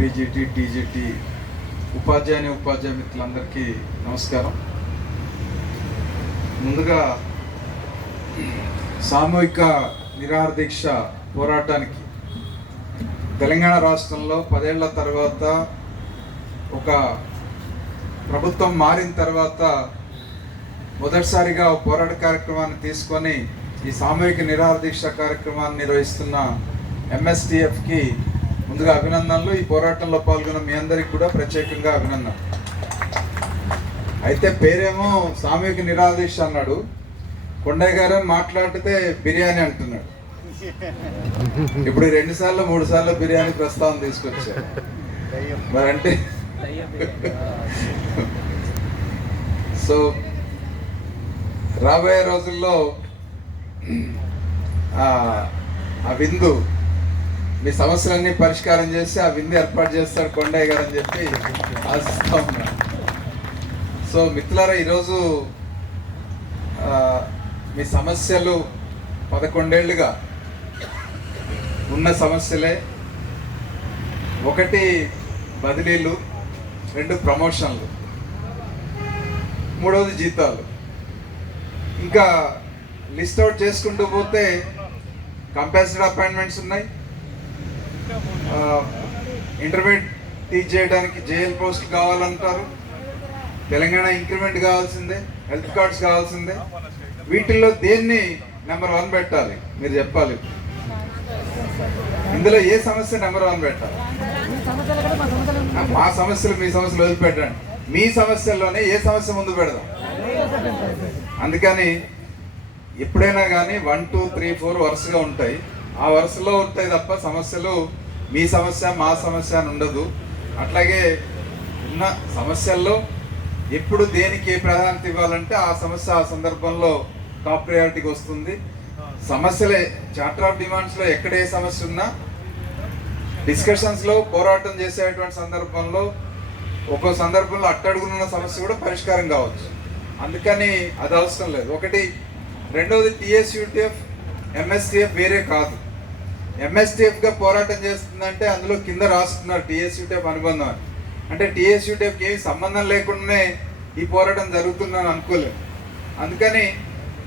PGT TGT ఉపాధ్యాయ మిత్రులందరికీ నమస్కారం. ముందుగా సామూహిక నిరాహార దీక్ష పోరాటానికి తెలంగాణ రాష్ట్రంలో 10 ఏళ్ల తర్వాత ఒక ప్రభుత్వం మారిన తర్వాత మొదటిసారిగా పోరాట కార్యక్రమాన్ని తీసుకొని ఈ సామూహిక నిరాహార దీక్ష కార్యక్రమాన్ని నిర్వహిస్తున్న ఎంఎస్టీఎఫ్కి ముందుగా అభినందనలు. ఈ పోరాటంలో పాల్గొన్న మీ అందరికీ కూడా ప్రత్యేకంగా అభినందనలు. అయితే పేరేమో సామూహిక నిరాహార దీక్ష అన్నాడు, కొండయ్య గారు మాట్లాడితే బిర్యానీ అంటున్నాడు. ఇప్పుడు 2 సార్లు 3 సార్లు బిర్యానీ ప్రస్తావన తీసుకొచ్చారు. మరి అంటే సో రాబోయే రోజుల్లో ఆ విందు మీ సమస్యలన్నీ పరిష్కారం చేసి ఆ విందు ఏర్పాటు చేస్తాడు కొండయ్య గారు అని చెప్పి ఆశిస్తూ ఉన్నాను. సో మిత్రులారా, ఈరోజు మీ సమస్యలు 11 ఏళ్ళుగా ఉన్న సమస్యలే. 1 బదిలీలు, 2 ప్రమోషన్లు, 3వది జీతాలు. ఇంకా లిస్ట్ అవుట్ చేసుకుంటూ పోతే కంపల్సరీ అపాయింట్మెంట్స్ ఉన్నాయి. ఇంటర్మీడియట్ టీచ్ చేయడానికి జేఎల్ పోస్ట్ కావాలంటారు. తెలంగాణ ఇంక్రిమెంట్ కావాల్సిందే, హెల్త్ కార్డ్స్ కావాల్సిందే. వీటిల్లో దేన్ని నెంబర్ 1 పెట్టాలి? మీరు చెప్పాలి. ఇందులో ఏ సమస్య నెంబర్ 1 పెట్టాలి? మా సమస్యలు మీ సమస్యలు వదిలిపెట్టండి. మీ సమస్యల్లోనే ఏ సమస్య ముందు పెడదాం. అందుకని ఎప్పుడైనా కానీ 1, 2, 3, 4 వరుసగా ఉంటాయి. ఆ వరుసలో ఉంటాయి తప్ప సమస్యలు మీ సమస్య మా సమస్య అని ఉండదు. అట్లాగే ఉన్న సమస్యల్లో ఎప్పుడు దేనికి ఏ ప్రాధాన్యత ఇవ్వాలంటే ఆ సమస్య ఆ సందర్భంలో టాప్ ప్రయారిటీకి వస్తుంది. సమస్యలే చార్టర్ ఆఫ్ డిమాండ్స్లో ఎక్కడ ఏ సమస్య ఉన్నా డిస్కషన్స్లో పోరాటం చేసేటువంటి సందర్భంలో ఒక్కో సందర్భంలో అట్టడుగునున్న సమస్య కూడా పరిష్కారం కావచ్చు. అందుకని అది అవసరం లేదు. 1. 2వది టీఎస్యూటీఎఫ్ ఎంఎస్టీఎఫ్ వేరే కాదు. ఎంఎస్టీఎఫ్గా పోరాటం చేస్తుందంటే అందులో కింద రాస్తున్నారు టీఎస్యూటీఎఫ్ అనుబంధం అని. అంటే టీఎస్యూటీఎఫ్కి ఏమి సంబంధం లేకుండానే ఈ పోరాటం జరుగుతుందని అనుకోలేదు. అందుకని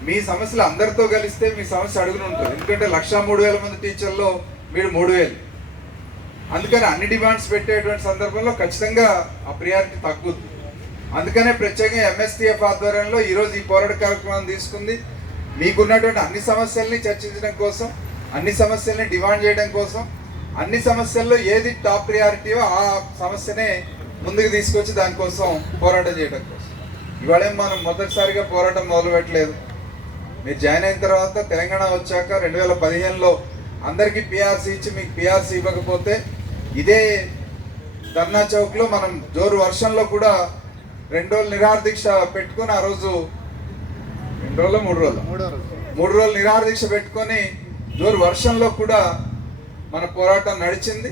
మీ సమస్యలు అందరితో కలిస్తే మీ సమస్య అడుగుని ఉంటుంది. ఎందుకంటే 1,03,000 మంది టీచర్లో మీరు 3,000. అందుకని అన్ని డిమాండ్స్ పెట్టేటువంటి సందర్భంలో ఖచ్చితంగా ఆ ప్రియారిటీ తగ్గుద్ది. అందుకనే ప్రత్యేకంగా ఎంఎస్టీఎఫ్ ఆధ్వర్యంలో ఈరోజు ఈ పోరాట కార్యక్రమాన్ని తీసుకుంది. మీకున్నటువంటి అన్ని సమస్యల్ని చర్చించడం కోసం, అన్ని సమస్యల్ని డిమాండ్ చేయడం కోసం, అన్ని సమస్యల్లో ఏది టాప్ ప్రియారిటీయో ఆ సమస్యనే ముందుకు తీసుకొచ్చి దానికోసం పోరాటం చేయడం కోసం. ఇవాళేం మనం మొదటిసారిగా పోరాటం మొదలు పెట్టలేదు. మీరు జాయిన్ అయిన తర్వాత తెలంగాణ వచ్చాక 2015లో అందరికీ పిఆర్సీ ఇచ్చి మీకు పిఆర్సీ ఇవ్వకపోతే ఇదే ధర్నా చౌక్లో మనం జోరు వర్షంలో కూడా 2 రోజులు నిరాహార దీక్ష పెట్టుకొని ఆ రోజు 2 రోజులు 3 రోజులు నిరాహార దీక్ష పెట్టుకొని జోరు వర్షంలో కూడా మన పోరాటం నడిచింది.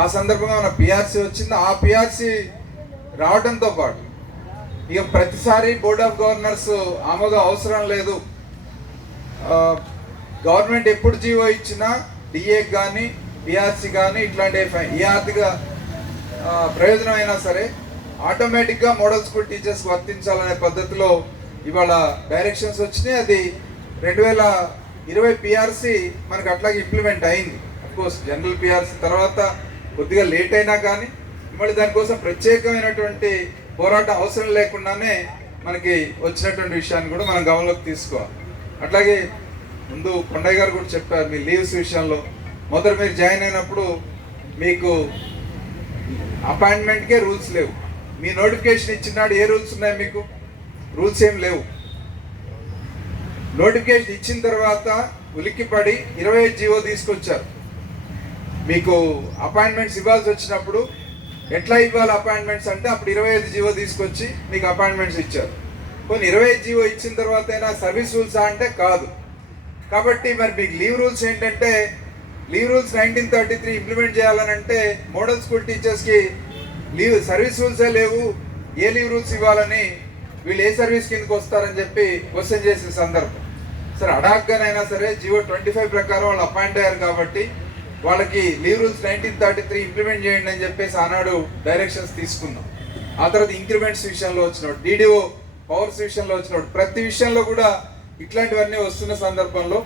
ఆ సందర్భంగా మన పిఆర్సీ వచ్చింది. ఆ పిఆర్సీ రావడంతో పాటు ఇక ప్రతిసారి బోర్డ్ ఆఫ్ గవర్నర్స్ ఆమోదం అవసరం లేదు, గవర్నమెంట్ ఎప్పుడు జీవో ఇచ్చినా డిఏ కానీ పిఆర్సీ కానీ ఇట్లాంటి ఏ ఆర్థిక ప్రయోజనం అయినా సరే ఆటోమేటిక్గా మోడల్ స్కూల్ టీచర్స్కి వర్తించాలనే పద్ధతిలో ఇవాళ డైరెక్షన్స్ వచ్చినాయి. అది 2020 పిఆర్సీ మనకు అట్లాగే ఇంప్లిమెంట్ అయింది. అఫ్కోర్స్ జనరల్ పిఆర్సీ తర్వాత కొద్దిగా లేట్ అయినా కానీ మళ్ళీ దానికోసం ప్రత్యేకమైనటువంటి పోరాటం అవసరం లేకుండానే మనకి వచ్చినటువంటి విషయాన్ని కూడా మనం గమనంలోకి తీసుకోవాలి. అట్లాగే ముందు కొండయ్య గారు కూడా చెప్పారు మీ లీవ్స్ విషయంలో. మొదట మీరు జాయిన్ అయినప్పుడు మీకు అపాయింట్మెంట్కే రూల్స్ లేవు. మీ నోటిఫికేషన్ ఇచ్చినాడు ఏ రూల్స్ ఉన్నాయి? మీకు రూల్స్ ఏం లేవు. నోటిఫికేషన్ ఇచ్చిన తర్వాత ఉలిక్కిపడి 25 జీవో తీసుకొచ్చారు. మీకు అపాయింట్మెంట్స్ ఇవ్వాల్సి వచ్చినప్పుడు ఎట్లా ఇవ్వాలి అపాయింట్మెంట్స్ అంటే అప్పుడు 25 జీవో తీసుకొచ్చి మీకు అపాయింట్మెంట్స్ ఇచ్చారు. కొన్ని 25 జీవో ఇచ్చిన తర్వాత అయినా సర్వీస్ రూల్సా అంటే కాదు. కాబట్టి మరి మీకు లీవ్ రూల్స్ ఏంటంటే లీవ్ రూల్స్ 1933 ఇంప్లిమెంట్ చేయాలని అంటే మోడల్ స్కూల్ టీచర్స్కి లీవ్ సర్వీస్ రూల్సే లేవు, ఏ లీవ్ రూల్స్ ఇవ్వాలని వీళ్ళు ఏ సర్వీస్ కిందకి వస్తారని చెప్పి క్వశ్చన్ చేసిన సందర్భం. సరే అడాగ్గానైనా సరే జీవో 25 ప్రకారం వాళ్ళు అపాయింట్ అయ్యారు కాబట్టి వాళ్ళకి లీవ్ రూల్స్ 1933 ఇంప్లిమెంట్ చేయండి అని చెప్పేసి ఆనాడు డైరెక్షన్స్ తీసుకున్నాం. ఆ తర్వాత ఇంక్రిమెంట్స్ విషయంలో వచ్చినప్పుడు, డిడిఓ పవర్స్ విషయంలో వచ్చినప్పుడు, ప్రతి విషయంలో కూడా ఇట్లాంటివన్నీ వస్తున్న సందర్భంలో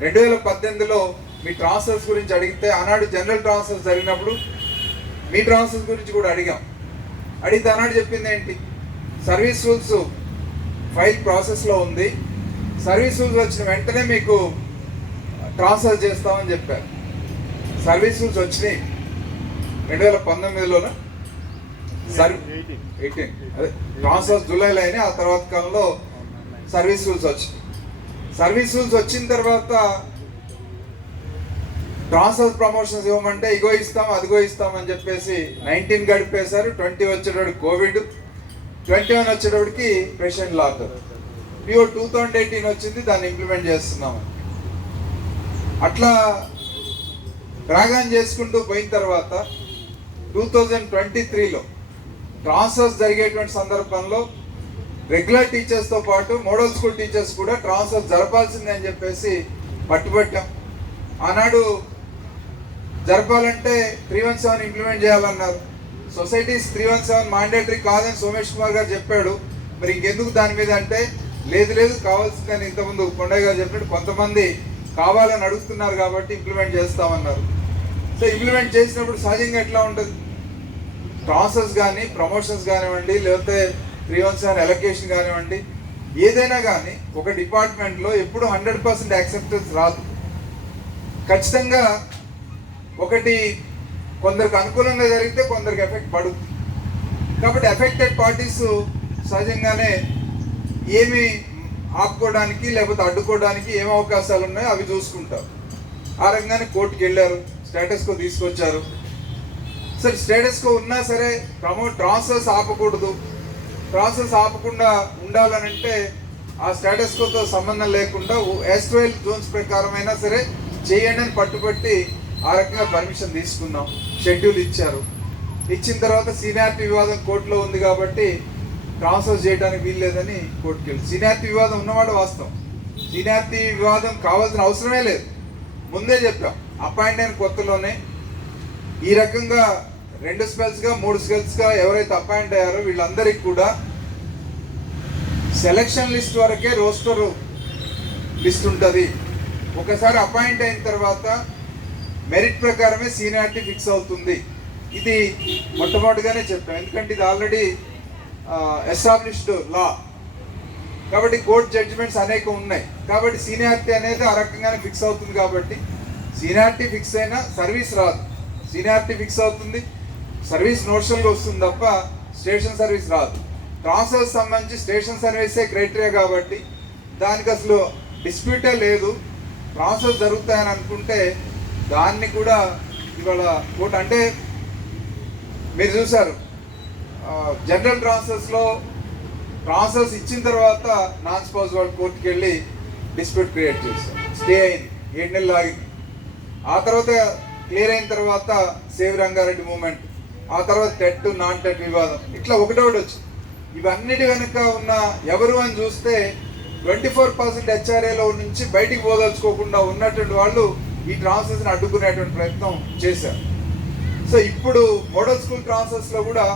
2018లో మీ ట్రాన్స్ఫర్స్ గురించి అడిగితే, ఆనాడు జనరల్ ట్రాన్స్ఫర్స్ జరిగినప్పుడు మీ ట్రాన్స్ఫర్స్ గురించి కూడా అడిగాం. అడిగితే ఆనాడు చెప్పింది ఏంటి, సర్వీస్ రూల్స్ ఫైల్ ప్రాసెస్లో ఉంది, సర్వీస్ రూల్స్ వచ్చిన వెంటనే మీకు ట్రాన్స్ఫర్ చేస్తామని చెప్పారు. సర్వీస్ రూల్స్ వచ్చినాయి 2019లోనే, 18 అదే ట్రాన్స్ఫర్స్ జూలైలో అయినాయి. ఆ తర్వాత కాలంలో సర్వీస్ రూల్స్ వచ్చినాయి. సర్వీస్ రూల్స్ వచ్చిన తర్వాత ట్రాన్స్ఫర్ ప్రమోషన్స్ ఇవ్వమంటే ఇగో ఇస్తాం అదిగో ఇస్తామని చెప్పేసి 19 గడిపేశారు. 20 వచ్చేటప్పటికి కోవిడ్, 21 వచ్చేటప్పటికి పేషెంట్ లాక్డౌన్, పిఓ 2018 వచ్చింది, దాన్ని ఇంప్లిమెంట్ చేస్తున్నాము. అట్లా డ్రాగన్ చేసుకుంటూ పోయిన తర్వాత 2023లో ట్రాన్స్ఫర్స్ జరిగేటువంటి సందర్భంలో రెగ్యులర్ టీచర్స్తో పాటు మోడల్ స్కూల్ టీచర్స్ కూడా ట్రాన్స్ఫర్ జరపాల్సిందే అని చెప్పేసి పట్టుబట్టాం. ఆనాడు జరపాలంటే 317 ఇంప్లిమెంట్ చేయాలన్నారు. సొసైటీస్ 317 మాండేటరీ కాదని సోమేష్ కుమార్ గారు చెప్పాడు. మరి ఇంకెందుకు దాని మీద అంటే, లేదు కావాల్సిందని ఇంతకుముందు కొండయ్య గారు చెప్పినట్టు కొంతమంది కావాలని అడుగుతున్నారు కాబట్టి ఇంప్లిమెంట్ చేస్తామన్నారు. సో ఇంప్లిమెంట్ చేసినప్పుడు సహజంగా ఎట్లా ఉంటుంది, ట్రాన్స్ఫర్స్ కానీ ప్రమోషన్స్ కానివ్వండి, లేకపోతే 317 ఎలకేషన్ కానివ్వండి, ఏదైనా కానీ ఒక డిపార్ట్మెంట్లో ఎప్పుడు 100% యాక్సెప్టెన్స్ రాదు. ఖచ్చితంగా ఒకటి కొందరికి అనుకూలంగా జరిగితే కొందరికి ఎఫెక్ట్ పడుతుంది. కాబట్టి ఎఫెక్టెడ్ పార్టీస్ సహజంగానే ఏమి ఆపుకోవడానికి లేకపోతే అడ్డుకోవడానికి ఏం అవకాశాలు ఉన్నాయో అవి చూసుకుంటారు. ఆ రకంగానే కోర్టుకి వెళ్ళారు, స్టేటస్కో తీసుకొచ్చారు. సరే స్టేటస్కో ఉన్నా సరే ట్రాన్స్ఫర్స్ ఆపకూడదు, ట్రాన్స్ఫర్స్ ఆపకుండా ఉండాలనంటే ఆ స్టేటస్కోతో సంబంధం లేకుండా ఎస్ట్రైల్ జోన్స్ ప్రకారం అయినా సరే చేయండి అని పట్టుబట్టి ఆ రకంగా పర్మిషన్ తీసుకున్నాం. షెడ్యూల్ ఇచ్చారు. ఇచ్చిన తర్వాత సీనియారిటీ వివాదం కోర్టులో ఉంది కాబట్టి ట్రాన్స్ఫర్ చేయడానికి వీల్లేదని కోర్టుకి వెళ్ళి, సీనియారిటీ వివాదం ఉన్నవాడు వాస్తవం, సీనియారిటీ వివాదం కావాల్సిన అవసరమే లేదు, ముందే చెప్పాం. అపాయింట్ అయిన కొత్తలోనే ఈ రకంగా 2 స్పెల్స్గా 3 స్పెల్స్గా ఎవరైతే అపాయింట్ అయ్యారో వీళ్ళందరికీ కూడా సెలక్షన్ లిస్ట్ వరకే రోస్టర్ లిస్ట్ ఉంటుంది. ఒకసారి అపాయింట్ అయిన తర్వాత మెరిట్ ప్రకారమే సీనియారిటీ ఫిక్స్ అవుతుంది. ఇది మొట్టమొదటిగానే చెప్పాం, ఎందుకంటే ఇది ఆల్రెడీ ఎస్టాబ్లిష్డ్ లా కాబట్టి కోర్ట్ జడ్జిమెంట్స్ అనేక ఉన్నాయి. కాబట్టి సీనియారిటీ అనేది ఆ రకంగానే ఫిక్స్ అవుతుంది. కాబట్టి సీనియారిటీ ఫిక్స్ అయినా సర్వీస్ రాదు, సీనియారిటీ ఫిక్స్ అవుతుంది, సర్వీస్ నోషనల్గా వస్తుంది తప్ప స్టేషన్ సర్వీస్ రాదు. ట్రాన్స్ఫర్స్ సంబంధించి స్టేషన్ సర్వీసే క్రైటీరియా కాబట్టి దానికి అసలు డిస్ప్యూటే లేదు. ట్రాన్స్ఫర్స్ జరుగుతాయని అనుకుంటే దాన్ని కూడా ఇవాళ కోర్టు, అంటే మీరు చూసారు జనరల్ ట్రాన్స్ఫర్స్లో ట్రాన్స్ఫర్స్ ఇచ్చిన తర్వాత నాన్ స్పౌస్ వాళ్ళు కోర్టుకి వెళ్ళి డిస్ప్యూట్ క్రియేట్ చేశారు, స్టే అయింది, 7 నెలలు ఆగింది. ఆ తర్వాత క్లియర్ అయిన తర్వాత సేవ్ రంగారెడ్డి మూమెంట్, ఆ తర్వాత టెట్ నాన్ టెట్ వివాదం, ఇట్లా ఒకటొకటి వచ్చింది. ఇవన్నిటి వెనుక ఉన్న ఎవరు అని చూస్తే 24% హెచ్ఆర్ఏలో నుంచి బయటికి పోదలుచుకోకుండా ఉన్నటువంటి వాళ్ళు ఈ ట్రాన్స్ఫర్స్ని అడ్డుకునేటువంటి ప్రయత్నం చేశారు. సో ఇప్పుడు మోడల్ స్కూల్ ట్రాన్స్ఫర్స్లో కూడా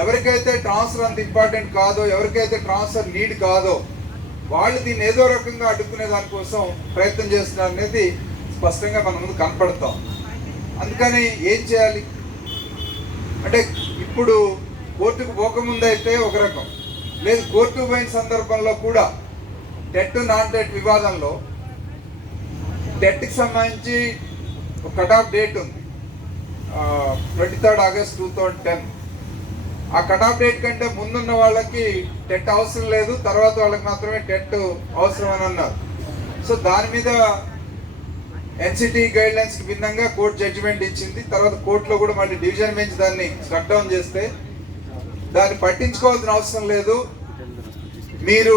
ఎవరికైతే ట్రాన్స్ఫర్ అంత ఇంపార్టెంట్ కాదో, ఎవరికైతే ట్రాన్స్ఫర్ నీడ్ కాదో వాళ్ళు దీన్ని ఏదో రకంగా అడ్డుకునే దానికోసం ప్రయత్నం చేస్తున్నారు అనేది స్పష్టంగా మన ముందు కనపడతాం. అందుకని ఏం చేయాలి అంటే, ఇప్పుడు కోర్టుకు పోకముందైతే ఒక రకం, లేదు కోర్టుకు పోయిన సందర్భంలో కూడా టెట్ నాన్ టెట్ వివాదంలో టెట్కి సంబంధించి ఒక కట్ ఆఫ్ డేట్ ఉంది, 23 ఆగస్ట్ 2010. ఆ కట్ ఆఫ్ డేట్ కంటే ముందున్న వాళ్ళకి టెట్ అవసరం లేదు, తర్వాత వాళ్ళకి మాత్రమే టెట్ అవసరం అని అన్నారు. సో దాని మీద ఎన్సిటీ గైడ్ లైన్స్కి భిన్నంగా కోర్టు జడ్జిమెంట్ ఇచ్చింది. తర్వాత కోర్టులో కూడా మళ్ళీ డివిజన్ బెంచ్ దాన్ని స్ట్రక్ డౌన్ చేస్తే దాన్ని పట్టించుకోవాల్సిన అవసరం లేదు, మీరు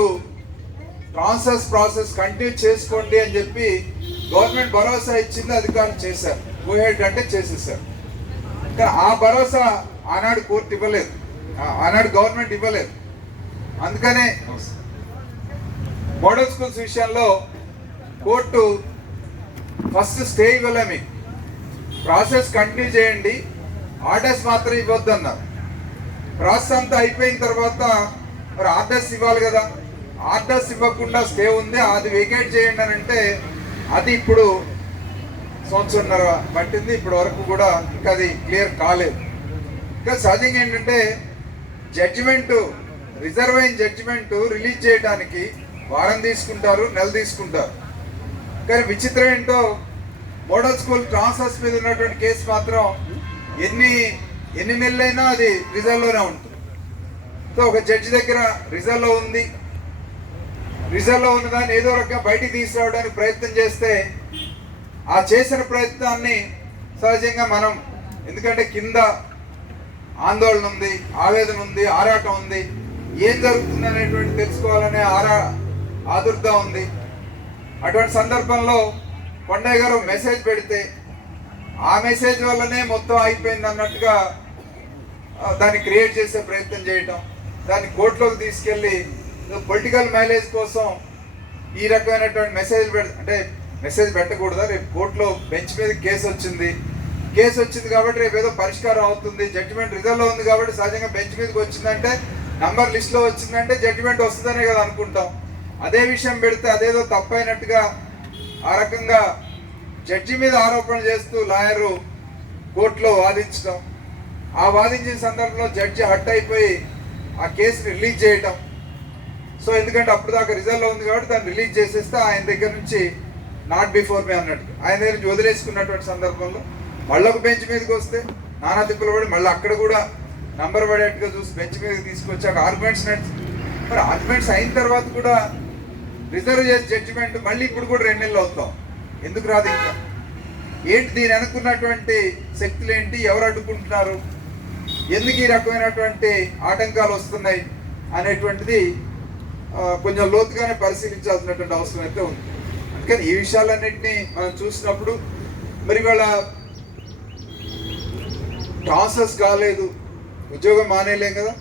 ట్రాన్స్ఫర్స్ ప్రాసెస్ కంటిన్యూ చేసుకోండి అని చెప్పి గవర్నమెంట్ భరోసా ఇచ్చింది, అధికారులు చేశారు, గోహెడ్ అంటే చేసేసారు. కానీ ఆ భరోసా ఆనాడు కోర్టు ఇవ్వలేదు, ఆనాడు గవర్నమెంట్ ఇవ్వలేదు. అందుకనే మోడల్ స్కూల్స్ విషయంలో కోర్టు ఫస్ట్ స్టే ఇవ్వలే, మీకు ప్రాసెస్ కంటిన్యూ చేయండి, ఆర్డర్స్ మాత్రం ఇవ్వద్దు అన్నారు. ప్రాసెస్ అంతా అయిపోయిన తర్వాత మరి ఆర్డర్స్ ఇవ్వాలి కదా, ఆర్డర్స్ ఇవ్వకుండా స్టే ఉంది, అది వేకేట్ చేయండి అని అంటే అది ఇప్పుడు సంవత్సరంన్నర పట్టింది, ఇప్పటి వరకు కూడా ఇంకా అది క్లియర్ కాలేదు. ఇంకా సహజంగా ఏంటంటే జడ్జిమెంటు, రిజర్వ్ అయిన జడ్జిమెంటు రిలీజ్ చేయడానికి వారం తీసుకుంటారు, నెల తీసుకుంటారు. కానీ విచిత్రం ఏంటో మోడల్ స్కూల్ ట్రాన్స్ఫర్స్ మీద ఉన్నటువంటి కేసు మాత్రం ఎన్ని నెలలైనా అది రిజర్వ్లోనే ఉంటుంది. సో ఒక జడ్జి దగ్గర రిజర్వ్లో ఉంది, రిజర్వ్లో ఉన్నదాన్ని ఏదో రకంగా బయటికి తీసుకురావడానికి ప్రయత్నం చేస్తే ఆ చేసిన ప్రయత్నాన్ని సహజంగా మనం, ఎందుకంటే కింద ఆందోళన ఉంది, ఆవేదన ఉంది, ఆరాటం ఉంది, ఏం జరుగుతుంది అనేటువంటి తెలుసుకోవాలనే ఆదుర్ద ఉంది. అటువంటి సందర్భంలో కొండయ్య గారు మెసేజ్ పెడితే ఆ మెసేజ్ వల్లనే మొత్తం అయిపోయింది అన్నట్టుగా దాన్ని క్రియేట్ చేసే ప్రయత్నం చేయటం, దాన్ని కోర్టులోకి తీసుకెళ్ళి పొలిటికల్ మైలేజ్ కోసం ఈ రకమైనటువంటి మెసేజ్ పెట్టకూడదా, రేపు కోర్టులో బెంచ్ మీద కేసు వచ్చింది కాబట్టి రేపు ఏదో పరిష్కారం అవుతుంది, జడ్జిమెంట్ రిజర్వ్లో ఉంది కాబట్టి సహజంగా బెంచ్ మీదకి వచ్చిందంటే, నంబర్ లిస్ట్లో వచ్చిందంటే జడ్జిమెంట్ వస్తుందనే కదా అనుకుంటాం. అదే విషయం పెడితే అదేదో తప్పైనట్టుగా ఆ రకంగా జడ్జి మీద ఆరోపణ చేస్తూ లాయరు కోర్టులో వాదించడం, ఆ వాదించిన సందర్భంలో జడ్జి హట్ అయిపోయి ఆ కేసుని రిలీజ్ చేయటం. సో ఎందుకంటే అప్పుడు దాకా రిజర్వ్లో ఉంది కాబట్టి దాన్ని రిలీజ్ చేసేస్తే ఆయన దగ్గర నుంచి నాట్ బిఫోర్ మే అన్నట్టు ఆయన దగ్గర నుంచి వదిలేసుకున్నటువంటి సందర్భంలో మళ్ళీ ఒక బెంచ్ మీదకి వస్తే నానా తిప్పులు పడి మళ్ళీ అక్కడ కూడా నంబర్ పడేట్టుగా చూసి బెంచ్ మీదకి తీసుకొచ్చాక ఆర్గ్యుమెంట్స్ మరి ఆర్గ్యుమెంట్స్ అయిన తర్వాత కూడా రిజర్వ్ చేసి జడ్జిమెంట్ మళ్ళీ ఇప్పుడు కూడా 2 నెలలు అవుతాం, ఎందుకు రాదు? ఇంకా ఏంటి దీని అనుకున్నటువంటి శక్తులు ఏంటి, ఎవరు అడ్డుకుంటున్నారు, ఎందుకు ఈ రకమైనటువంటి ఆటంకాలు వస్తున్నాయి అనేటువంటిది కొంచెం లోతుగానే పరిశీలించాల్సినటువంటి అవసరం అయితే ఉంది. అందుకని ఈ విషయాలన్నింటినీ మనం చూసినప్పుడు మరి వాళ్ళ ట్రాన్స్ఫర్స్ కాలేదు, ఉద్యోగం మానేయలేం కదా,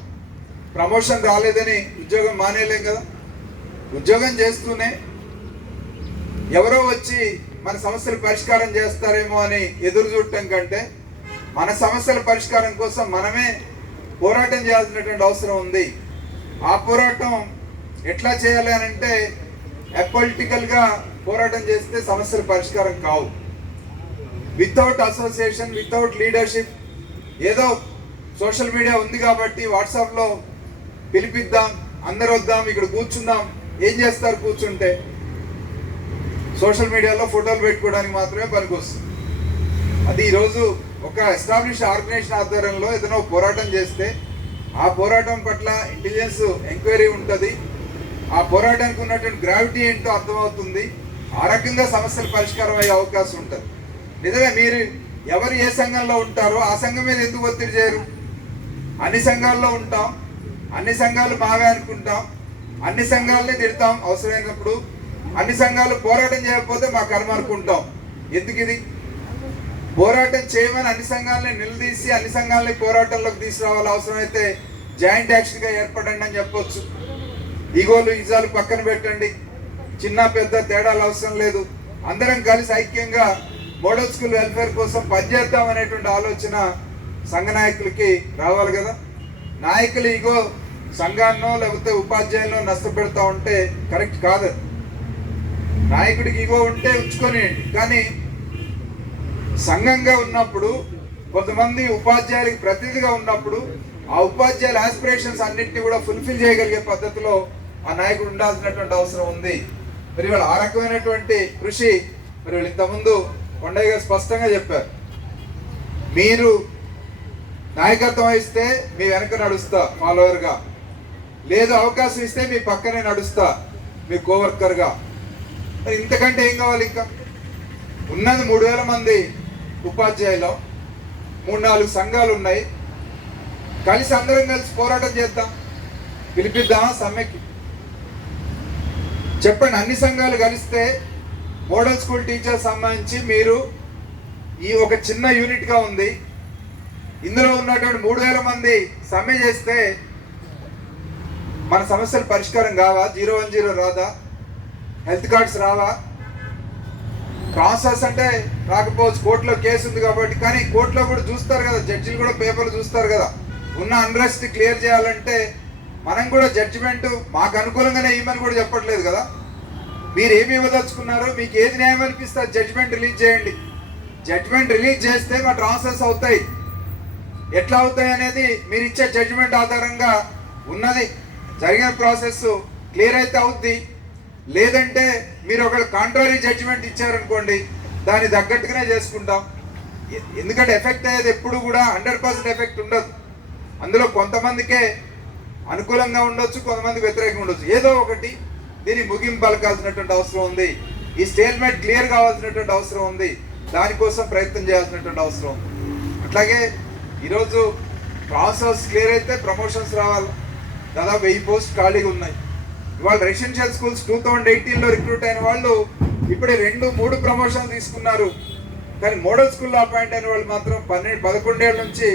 ప్రమోషన్ రాలేదని ఉద్యోగం మానేయలేం కదా. ఉద్యోగం చేస్తూనే ఎవరో వచ్చి మన సమస్యలు పరిష్కారం చేస్తారేమో అని ఎదురు చూడటం కంటే మన సమస్యల పరిష్కారం కోసం మనమే పోరాటం చేయాల్సినటువంటి అవసరం ఉంది. ఆ పోరాటం ఎట్లా చేయాలి అని అంటే అపొలిటికల్గా పోరాటం చేస్తే సమస్యల పరిష్కారం కావు. వితౌట్ అసోసియేషన్, వితౌట్ లీడర్షిప్, ఏదో సోషల్ మీడియా ఉంది కాబట్టి వాట్సాప్లో పిలిపిద్దాం, అందరు వద్దాం, ఇక్కడ కూర్చుందాం, ఏం చేస్తారు కూర్చుంటే? సోషల్ మీడియాలో ఫోటోలు పెట్టుకోవడానికి మాత్రమే పనికొస్తుంది. అది ఈరోజు ఒక ఎస్టాబ్లిష్ ఆర్గనైజేషన్ ఆధ్వర్యంలో ఏదైనా పోరాటం చేస్తే ఆ పోరాటం పట్ల ఇంటెలిజెన్స్ ఎంక్వైరీ ఉంటుంది, ఆ పోరాటానికి ఉన్నటువంటి గ్రావిటీ ఏంటో అర్థమవుతుంది, ఆ రకంగా సమస్యల పరిష్కారం అయ్యే అవకాశం ఉంటుంది. నిజమే, మీరు ఎవరు ఏ సంఘంలో ఉంటారో ఆ సంఘం మీద ఎందుకు ఒత్తిడి చేయరు? అన్ని సంఘాల్లో ఉంటాం, అన్ని సంఘాలు మావే అనుకుంటాం, అన్ని సంఘాలని తిడతాం అవసరమైనప్పుడు, అన్ని సంఘాలు పోరాటం చేయకపోతే మా కర్మ అనుకుంటాం. ఎందుకు ఇది? పోరాటం చేయమని అన్ని సంఘాలని నిలదీసి అన్ని సంఘాలని పోరాటంలోకి తీసుకురావాలి, అవసరమైతే జాయింట్ యాక్షన్గా ఏర్పడండి అని చెప్పొచ్చు. ఈగోలు ఇజాలు పక్కన పెట్టండి, చిన్న పెద్ద తేడాలు అవసరం లేదు, అందరం కలిసి ఐక్యంగా మోడల్ స్కూల్ వెల్ఫేర్ కోసం పనిచేద్దాం అనేటువంటి ఆలోచన సంఘ నాయకులకి రావాలి కదా. నాయకులు ఈగో సంఘాన్నో లేకపోతే ఉపాధ్యాయులను నష్టపెడతా ఉంటే కరెక్ట్ కాదు. నాయకుడికి ఈగో ఉంటే ఉంచుకొనియండి, కానీ సంఘంగా ఉన్నప్పుడు కొంతమంది ఉపాధ్యాయులకి ప్రతినిధిగా ఉన్నప్పుడు ఆ ఉపాధ్యాయుల ఆస్పిరేషన్స్ అన్నింటినీ కూడా ఫుల్ఫిల్ చేయగలిగే పద్ధతిలో ఆ నాయకుడు ఉండాల్సినటువంటి అవసరం ఉంది. మరి వాళ్ళు ఆ రకమైనటువంటి కృషి మరి వీళ్ళు ఇంతకుముందు కొండయ్య గారు స్పష్టంగా చెప్పారు, మీరు నాయకత్వం వహిస్తే మీ వెనక నడుస్తా ఫాలోవర్గా, లేదు అవకాశం ఇస్తే మీ పక్కనే నడుస్తా మీ కోవర్కర్గా. మరి ఇంతకంటే ఏం కావాలి? ఇంకా ఉన్నది 3000 మంది ఉపాధ్యాయులు, 3-4 సంఘాలు ఉన్నాయి, కలిసి అందరం కలిసి పోరాటం చేద్దాం, పిలిపిద్దామా సమ్మెకి? చెప్పండి. అన్ని సంఘాలు కలిస్తే మోడల్ స్కూల్ టీచర్స్ సంబంధించి మీరు ఈ ఒక చిన్న యూనిట్గా ఉంది, ఇందులో ఉన్నటువంటి 3000 మంది సమ్మె చేస్తే మన సమస్యలు పరిష్కారం కావా? 010 రాదా? హెల్త్ కార్డ్స్ రావా? ప్రాసెస్ అంటే రాకపోవచ్చు, కోర్టులో కేసు ఉంది కాబట్టి. కానీ కోర్టులో కూడా చూస్తారు కదా, జడ్జిలు కూడా పేపర్లు చూస్తారు కదా. ఉన్న అన్రెస్ట్ క్లియర్ చేయాలంటే మనం కూడా జడ్జిమెంట్ మాకు అనుకూలంగానే ఇవ్వమని కూడా చెప్పట్లేదు కదా. మీరు ఏమి ఇవ్వదలుచుకున్నారో, మీకు ఏది న్యాయం అనిపిస్తే జడ్జిమెంట్ రిలీజ్ చేయండి. జడ్జిమెంట్ రిలీజ్ చేస్తే మా ట్రాన్స్ఫర్స్ అవుతాయి. ఎట్లా అవుతాయి అనేది మీరు ఇచ్చే జడ్జిమెంట్ ఆధారంగా ఉన్నది. జరిగిన ప్రాసెస్ క్లియర్ అయితే అవుద్ది. లేదంటే మీరు ఒక కాంట్రరీ జడ్జిమెంట్ ఇచ్చారనుకోండి, దాన్ని తగ్గట్టుగానే చేసుకుంటాం. ఎందుకంటే ఎఫెక్ట్ అయ్యేది ఎప్పుడు కూడా 100% ఎఫెక్ట్ ఉండదు. అందులో కొంతమందికే అనుకూలంగా ఉండొచ్చు, కొంతమందికి వ్యతిరేకంగా ఉండొచ్చు. ఏదో ఒకటి దీన్ని ముగింపు పలకాల్సినటువంటి అవసరం ఉంది. ఈ స్టేట్మెంట్ క్లియర్ కావాల్సినటువంటి అవసరం ఉంది. దానికోసం ప్రయత్నం చేయాల్సినటువంటి అవసరం ఉంది. అట్లాగే ఈరోజు ప్రాసెస్ క్లియర్ అయితే ప్రమోషన్స్ రావాలి. దాదాపు 1000 పోస్ట్ ఖాళీగా ఉన్నాయి. ఇవాళ రెసిడెన్షియల్ స్కూల్స్ 2018లో రిక్రూట్ అయిన వాళ్ళు ఇప్పుడే 2-3 ప్రమోషన్ తీసుకున్నారు. కానీ మోడల్ స్కూల్లో అపాయింట్ అయిన వాళ్ళు మాత్రం 11 ఏళ్ళ నుంచి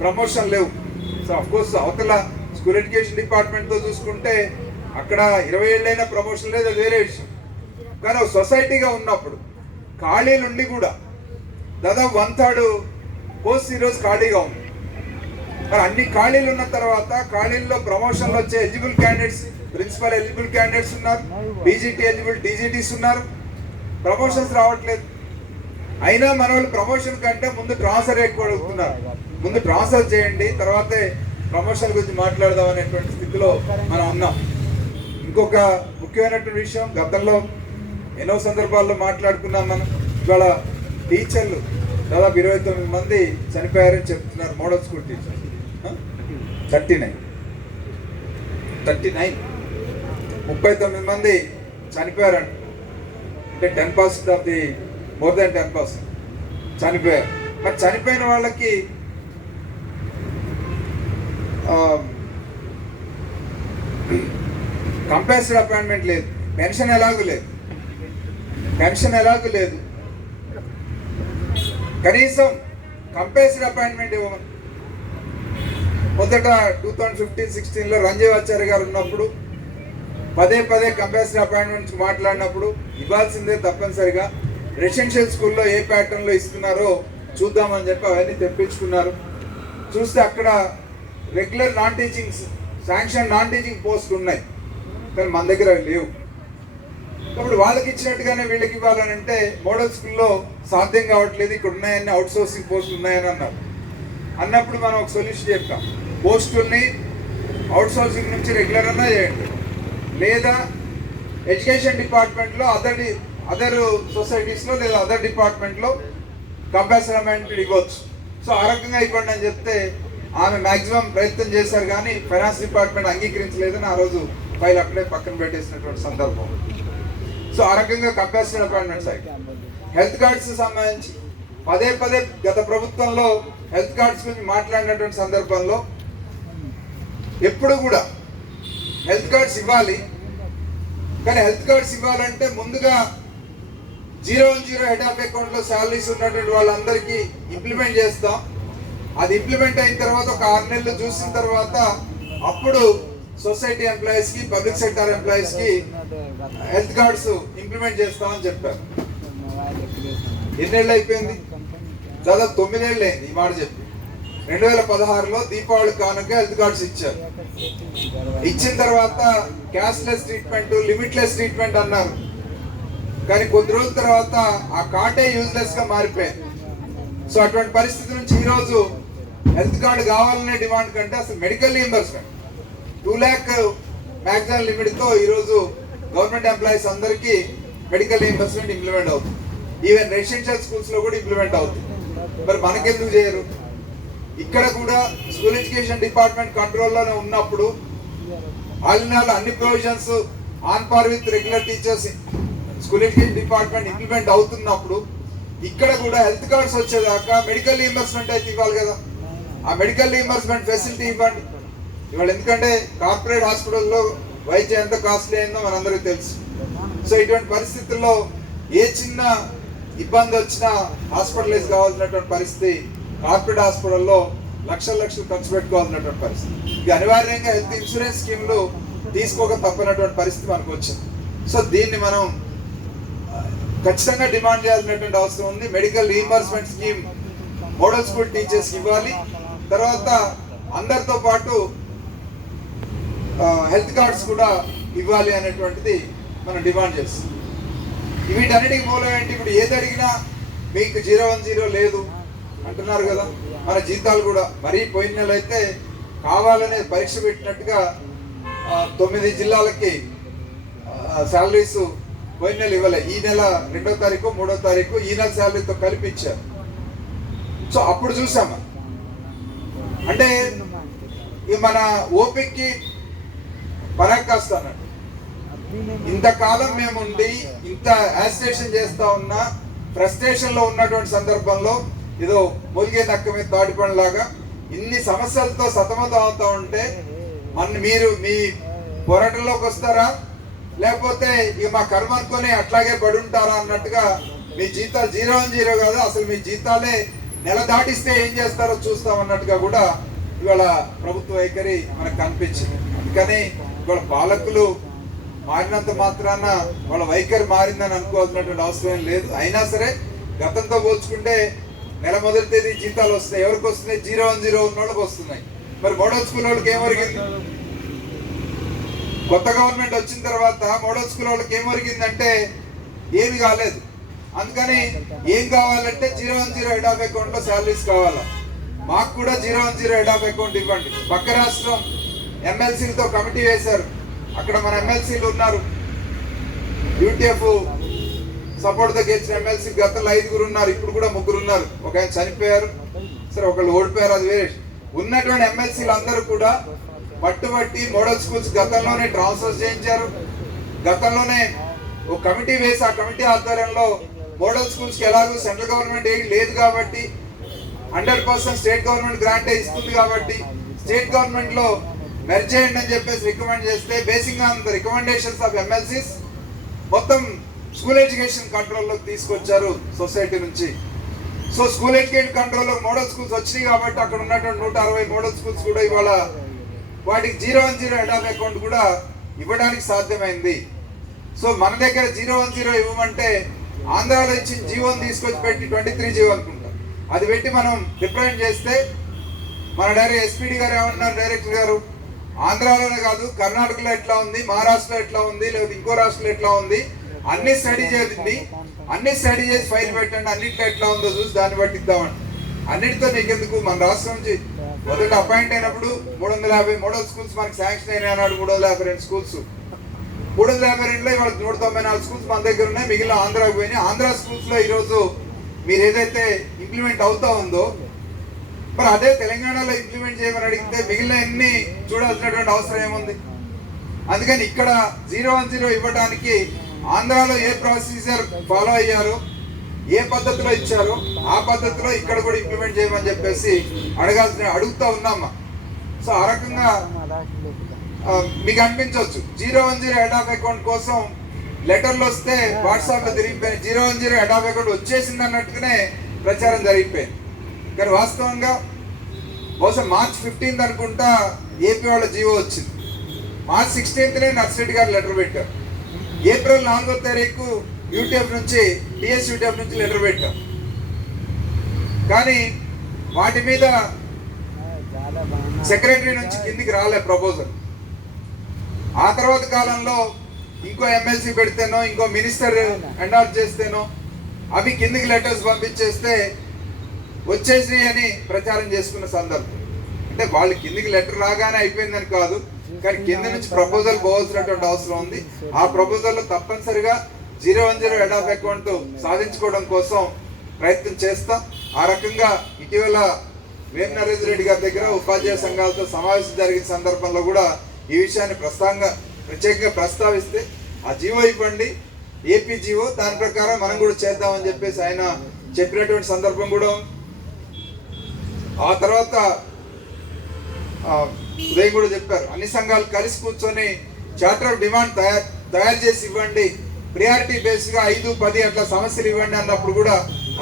ప్రమోషన్ లేవు. సో అఫ్కోర్స్ అవతల స్కూల్ ఎడ్యుకేషన్ డిపార్ట్మెంట్తో చూసుకుంటే అక్కడ 20 ఏళ్ళైనా ప్రమోషన్ లేదు, అది వేరే విషయం. కానీ ఒక సొసైటీగా ఉన్నప్పుడు ఖాళీలుండి కూడా దాదాపు 1/3 పోస్ట్ ఈరోజు ఖాళీగా ఉంది. మరి అన్ని ఖాళీలు ఉన్న తర్వాత ఖాళీల్లో ప్రమోషన్లు వచ్చే eligible candidates, principal eligible candidates ఉన్నారు, పీజీటీ ఎలిజిబుల్ టీజీటీస్ ఉన్నారు. ప్రమోషన్స్ రావట్లేదు. అయినా మన వాళ్ళు ప్రమోషన్ కంటే ముందు ట్రాన్స్ఫర్ ఎక్కువ అడుగుతున్నారు. ముందు ట్రాన్స్ఫర్ చేయండి, తర్వాతే ప్రమోషన్ గురించి మాట్లాడదాం అనేటువంటి స్థితిలో మనం ఉన్నాం. ఇంకొక ముఖ్యమైనటువంటి విషయం, గతంలో ఎన్నో సందర్భాల్లో మాట్లాడుకున్నాం మనం. ఇవాళ టీచర్లు దాదాపు 29 మంది చనిపోయారని చెప్తున్నారు. మోడల్ స్కూల్ టీచర్స్ 39 39 మంది చనిపోయారంట. అంటే 10% ఆఫ్ ది మోర్ దాన్ 10% చనిపోయారు. మరి చనిపోయిన వాళ్ళకి కంపల్సరీ అపాయింట్మెంట్ లేదు, పెన్షన్ ఎలాగూ లేదు. కనీసం కంపల్సరీ అపాయింట్మెంట్ ఇవ్వమని మొదట 2015-16లో రంజీవాచార్య గారు ఉన్నప్పుడు పదే కంపల్సరీ అపాయింట్మెంట్స్ మాట్లాడినప్పుడు ఇవ్వాల్సిందే తప్పనిసరిగా. రెసిడెన్షియల్ స్కూల్లో ఏ ప్యాటర్న్లో ఇస్తున్నారో చూద్దామని చెప్పి అవన్నీ తెప్పించుకున్నారు. చూస్తే అక్కడ regular non teaching, sanction non teaching పోస్టులు ఉన్నాయి, కానీ మన దగ్గర లేవు. కాబట్టి వాళ్ళకి ఇచ్చినట్టుగానే వీళ్ళకి ఇవ్వాలని అంటే మోడల్ స్కూల్లో సాధ్యం కావట్లేదు. ఇక్కడ ఉన్నాయని అవుట్ సోర్సింగ్ పోస్టులు ఉన్నాయని అన్నప్పుడు మనం ఒక సొల్యూషన్ చెప్తాం. పోస్టుల్ని అవుట్ సోర్సింగ్ నుంచి రెగ్యులర్ అన్నా చేయండి, లేదా ఎడ్యుకేషన్ డిపార్ట్మెంట్లో అదర్ సొసైటీస్లో లేదా అదర్ డిపార్ట్మెంట్లో కంపల్సరీ అపాయింట్మెంట్ ఇవ్వచ్చు. సో ఆ రకంగా ఇవ్వండి అని చెప్తే ఆమె మ్యాక్సిమం ప్రయత్నం చేశారు, కానీ ఫైనాన్స్ డిపార్ట్మెంట్ అంగీకరించలేదని ఆ రోజు ఫైల్ అక్కడే పక్కన పెట్టేసినటువంటి సందర్భం. సో ఆ రకంగా కంపల్సరీ అపాయింట్మెంట్స్ అయ్యి హెల్త్ కార్డ్స్ సంబంధించి పదే గత ప్రభుత్వంలో హెల్త్ కార్డ్స్ గురించి మాట్లాడినటువంటి సందర్భంలో ఎప్పుడు కూడా హెల్త్ కార్డ్స్ ఇవ్వాలి, కానీ హెల్త్ కార్డ్స్ ఇవ్వాలంటే ముందుగా 010 హెడ్ ఆఫ్ అకౌంట్లో శాలరీస్ ఉన్నటువంటి వాళ్ళందరికీ ఇంప్లిమెంట్ చేస్తాం. అది ఇంప్లిమెంట్ అయిన తర్వాత ఒక 6 నెలలు చూసిన తర్వాత అప్పుడు సొసైటీ ఎంప్లాయీస్కి, పబ్లిక్ సెక్టర్ ఎంప్లాయీస్కి హెల్త్ కార్డ్స్ ఇంప్లిమెంట్ చేస్తామని చెప్పారు. ఎన్నేళ్ళు అయిపోయింది? దాదాపు 9 ఏళ్ళు అయింది ఈ మాట చెప్పి. 2016లో దీపావళి కానుక హెల్త్ కార్డ్స్ ఇచ్చారు. ఇచ్చిన తర్వాత క్యాష్లెస్ ట్రీట్మెంట్, లిమిట్లెస్ ట్రీట్మెంట్ అన్నారు. కానీ కొద్ది రోజుల తర్వాత ఆ కార్డే యూజ్లెస్ గా మారిపోయింది. సో అటువంటి పరిస్థితి నుంచి ఈరోజు హెల్త్ కార్డు కావాలనే డిమాండ్ కంటే అసలు మెడికల్ రీయింబర్స్మెంట్ 2 lakh మ్యాక్సిమం లిమిట్తో ఈరోజు గవర్నమెంట్ ఎంప్లాయీస్ అందరికీ మెడికల్ రీయింబర్స్మెంట్ ఇంప్లిమెంట్ అవుతుంది. ఈవెన్ రెసిడెన్షియల్ స్కూల్స్లో కూడా ఇంప్లిమెంట్ అవుతుంది. మరి మనకెందుకు చేయరు? ఇక్కడ కూడా స్కూల్ ఎడ్యుకేషన్ డిపార్ట్మెంట్ కంట్రోల్లోనే ఉన్నప్పుడు అన్ని provisions on par with regular teachers school education department implement అవుతున్నప్పుడు ఇక్కడ కూడా హెల్త్ కార్డ్స్ వచ్చేదాకా మెడికల్ రీయింబర్స్మెంట్ అయితే ఇవ్వాలి కదా. ఆ మెడికల్ రీయింబర్స్మెంట్ ఫెసిలిటీ ఇవ్వండి ఇవాళ. ఎందుకంటే కార్పొరేట్ హాస్పిటల్లో వైద్యం ఎంత కాస్ట్లీ అయిందో మనందరికీ తెలుసు. సో ఇటువంటి పరిస్థితుల్లో ఏ చిన్న ఇబ్బంది వచ్చినా హాస్పిటలైజ్ కావాల్సినటువంటి పరిస్థితి, కార్పొరేట్ హాస్పిటల్లో లక్షలు ఖర్చు పెట్టుకోవాల్సినటువంటి పరిస్థితి. ఇక అనివార్యంగా హెల్త్ ఇన్సూరెన్స్ స్కీమ్లు తీసుకోక తప్పనటువంటి పరిస్థితి మనకు వచ్చింది. సో దీన్ని మనం ఖచ్చితంగా డిమాండ్ చేయాల్సినటువంటి అవసరం ఉంది. Medical reimbursement scheme model school టీచర్స్కి ఇవ్వాలి. తర్వాత అందరితో పాటు హెల్త్ కార్డ్స్ కూడా ఇవ్వాలి అనేటువంటిది మనం డిమాండ్ చేస్తాం. వీటన్నిటికి మూలం ఏంటి? ఇప్పుడు ఏది అడిగినా మీకు 010 లేదు అంటున్నారు కదా. మన జీతాలు కూడా మరీ పోయిన నెల అయితే కావాలనే పరీక్ష పెట్టినట్టుగా 9 జిల్లాలకి శాలరీస్ పోయిన నెల ఇవ్వలే. ఈ నెల 2వ తారీఖు 3వ తారీఖు ఈ నెల శాలరీతో కలిపి ఇచ్చారు. సో అప్పుడు చూసాము అంటే మన ఓపిక్కి పరాకాస్తానండి. ఇంతకాలం మేము ఉండి ఇంత యాజిటేషన్ చేస్తా ఉన్నా ఫ్రస్ట్రేషన్ లో ఉన్నటువంటి సందర్భంలో ఏదో మొలిగే నక్క మీద తాడిపండు లాగా ఇన్ని సమస్యలతో సతమతం అవుతా ఉంటే మీరు మీ పోరాటంలోకి వస్తారా, లేకపోతే ఇక మా కర్మ అనుకొని అట్లాగే పడి ఉంటారా అన్నట్టుగా మీ జీతాలు 010 కాదు, అసలు మీ జీతాలే నెల దాటిస్తే ఏం చేస్తారో చూస్తాం అన్నట్టుగా కూడా ఇవాళ ప్రభుత్వ వైఖరి మనకు కనిపించింది. అందుకని ఇవాళ పాలకులు మారినంత మాత్రాన వాళ్ళ వైఖరి మారిందని అనుకోవాల్సినటువంటి అవసరం లేదు. అయినా సరే గతంతో పోల్చుకుంటే నెల మొదటి తేదీ జీతాలు వస్తున్నాయి. ఎవరికి వస్తున్నాయి? 010 ఉన్న వాళ్ళకి వస్తున్నాయి. మరి మోడల్ స్కూల్ వాళ్ళకి ఏం ఒరిగింది? కొత్త గవర్నమెంట్ వచ్చిన తర్వాత మోడల్ స్కూల్ వాళ్ళకి ఏం ఒరిగిందంటే ఏమి కాలేదు. అందుకని ఏం కావాలంటే 010 హెడ్ ఆఫ్ అకౌంట్ లో శాలరీస్ కావాలా, మాకు కూడా 010 హెడ్ ఆఫ్ అకౌంట్ ఇవ్వండి. పక్క రాష్ట్రం ఎమ్మెల్సీలతో కమిటీ వేశారు. అక్కడ మన ఎమ్మెల్సీలు ఉన్నారు. యూటీఎఫ్ సపోర్ట్ తో గెలిచిన ఎమ్మెల్సీ గతంలో 5 ఉన్నారు, ఇప్పుడు కూడా 3 ఉన్నారు. ఒక ఆయన చనిపోయారు, సరే ఒకళ్ళు ఓడిపోయారు, అది వేరే. ఉన్నటువంటి ఎమ్మెల్సీలు అందరూ కూడా పట్టుబట్టి మోడల్ స్కూల్స్ గతంలోనే ట్రాన్స్ఫర్ చేయించారు. గతంలోనే ఒక కమిటీ వేసి ఆ కమిటీ ఆధ్వర్యంలో మోడల్ స్కూల్స్ కి ఎలాగో సెంట్రల్ గవర్నమెంట్ ఏం లేదు కాబట్టి 100% స్టేట్ గవర్నమెంట్ గ్రాంటే ఇస్తుంది కాబట్టి స్టేట్ గవర్నమెంట్ లో మెర్జ్ చేయండి అని చెప్పేసి రికమెండ్ చేస్తే basing on the recommendations of MLCs మొత్తం స్కూల్ ఎడ్యుకేషన్ కంట్రోల్లోకి తీసుకొచ్చారు సొసైటీ నుంచి. సో స్కూల్ ఎడ్యుకేషన్ కంట్రోల్లో మోడల్ స్కూల్స్ వచ్చినాయి కాబట్టి అక్కడ ఉన్నటువంటి 160 మోడల్ స్కూల్స్ కూడా ఇవాళ వాటికి 010 హెడ్ ఆఫ్ అకౌంట్ కూడా ఇవ్వడానికి సాధ్యమైంది. సో మన దగ్గర 010 ఇవ్వమంటే ఆంధ్రాలో ఇచ్చిన జీవోని తీసుకొచ్చి పెట్టి 23 జీవో అనుకుంటాం, అది పెట్టి మనం రిప్రజెంట్ చేస్తే మన డైరెక్ట్ ఎస్పీడీ గారు ఏమన్నారు, డైరెక్టర్ గారు ఆంధ్రాలోనే కాదు కర్ణాటకలో ఎట్లా ఉంది, మహారాష్ట్రలో ఎట్లా ఉంది, లేదా ఇంకో రాష్ట్రంలో ఎట్లా ఉంది అన్ని స్టడీ చేయండి, అన్ని స్టడీ చేసి ఫైల్ పెట్టండి, అన్నింటిలో ఎట్లా ఉందో చూసి దాన్ని బట్టి ఇద్దామండి. అన్నిటితో నీకెందుకు, మన రాష్ట్రం నుంచి మొదట అపాయింట్ అయినప్పుడు 350 మోడల్ స్కూల్స్ మనకి శాంక్షన్ అయినాయి అన్నాడు. 352 స్కూల్స్, 352లో ఇవాళ 194 స్కూల్స్ మన దగ్గర ఉన్నాయి. మిగిలిన ఆంధ్రాకి పోయినాయి. ఆంధ్ర స్కూల్స్ లో ఈరోజు మీరు ఏదైతే ఇంప్లిమెంట్ అవుతా ఉందో మరి అదే తెలంగాణలో ఇంప్లిమెంట్ చేయమని అడిగితే మిగిలిన అన్ని చూడాల్సినటువంటి అవసరం ఏముంది? అందుకని ఇక్కడ 010 ఇవ్వడానికి ఆంధ్రాలో ఏ ప్రొసీజర్ ఫాలో అయ్యారో, ఏ పద్ధతిలో ఇచ్చారో ఆ పద్ధతిలో ఇక్కడ కూడా ఇంప్లిమెంట్ చేయమని చెప్పేసి అడుగుతా ఉన్నామా. సో ఆ రకంగా మీకు అనిపించవచ్చు 010 హెడ్ ఆఫ్ అకౌంట్ కోసం లెటర్లు వస్తే వాట్సాప్ లో తిరిగిపోయింది, 010 హెడ్ ఆఫ్ అకౌంట్ వచ్చేసింది అన్నట్టుగానే ప్రచారం జరిగిపోయింది. కానీ వాస్తవంగా బహుశా March 15 అనుకుంటా ఏపీ వాళ్ళ జీవో వచ్చింది. March 16 నర్సిరెడ్డి గారు లెటర్ పెట్టారు. April 4వ తారీఖు యూటీఎఫ్ నుంచి టిఎస్ యూటీఎఫ్ నుంచి లెటర్ పెట్టాం. కానీ వాటి మీద సెక్రటరీ నుంచి కిందికి రాలే ప్రపోజల్. ఆ తర్వాత కాలంలో ఇంకో ఎమ్మెల్సీ పెడితేనో ఇంకో మినిస్టర్ ఎండార్స్ చేస్తేనో అవి కిందికి లెటర్స్ పంపించేస్తే వచ్చేసి అని ప్రచారం చేసుకున్న సందర్భం. అంటే వాళ్ళు కిందికి లెటర్ రాగానే అయిపోయిందని కాదు, కానీ కింద నుంచి ప్రపోజల్ పోవాల్సినటువంటి అవసరం ఉంది. ఆ ప్రపోజల్లో తప్పనిసరిగా 010 హెడ్ ఆఫ్ అకౌంట్ సాధించుకోవడం కోసం ప్రయత్నం చేస్తాం. ఆ రకంగా ఇటీవల వేం నరేంద్ర రెడ్డి గారి దగ్గర ఉపాధ్యాయ సంఘాలతో సమావేశం జరిగిన సందర్భంలో కూడా ఈ విషయాన్ని ప్రత్యేకంగా ప్రస్తావిస్తే ఆ జీవో ఇవ్వండి, ఏపీ జీవో, దాని ప్రకారం మనం కూడా చేద్దామని చెప్పేసి ఆయన చెప్పినటువంటి సందర్భం కూడా. ఆ తర్వాత ఉదయం కూడా చెప్పారు, అన్ని సంఘాలు కలిసి కూర్చొని చార్టర్ ఆఫ్ డిమాండ్ తయారు చేసి ఇవ్వండి, ప్రియారిటీ బేస్గా 5, 10 అట్లా సమస్యలు ఇవ్వండి అన్నప్పుడు కూడా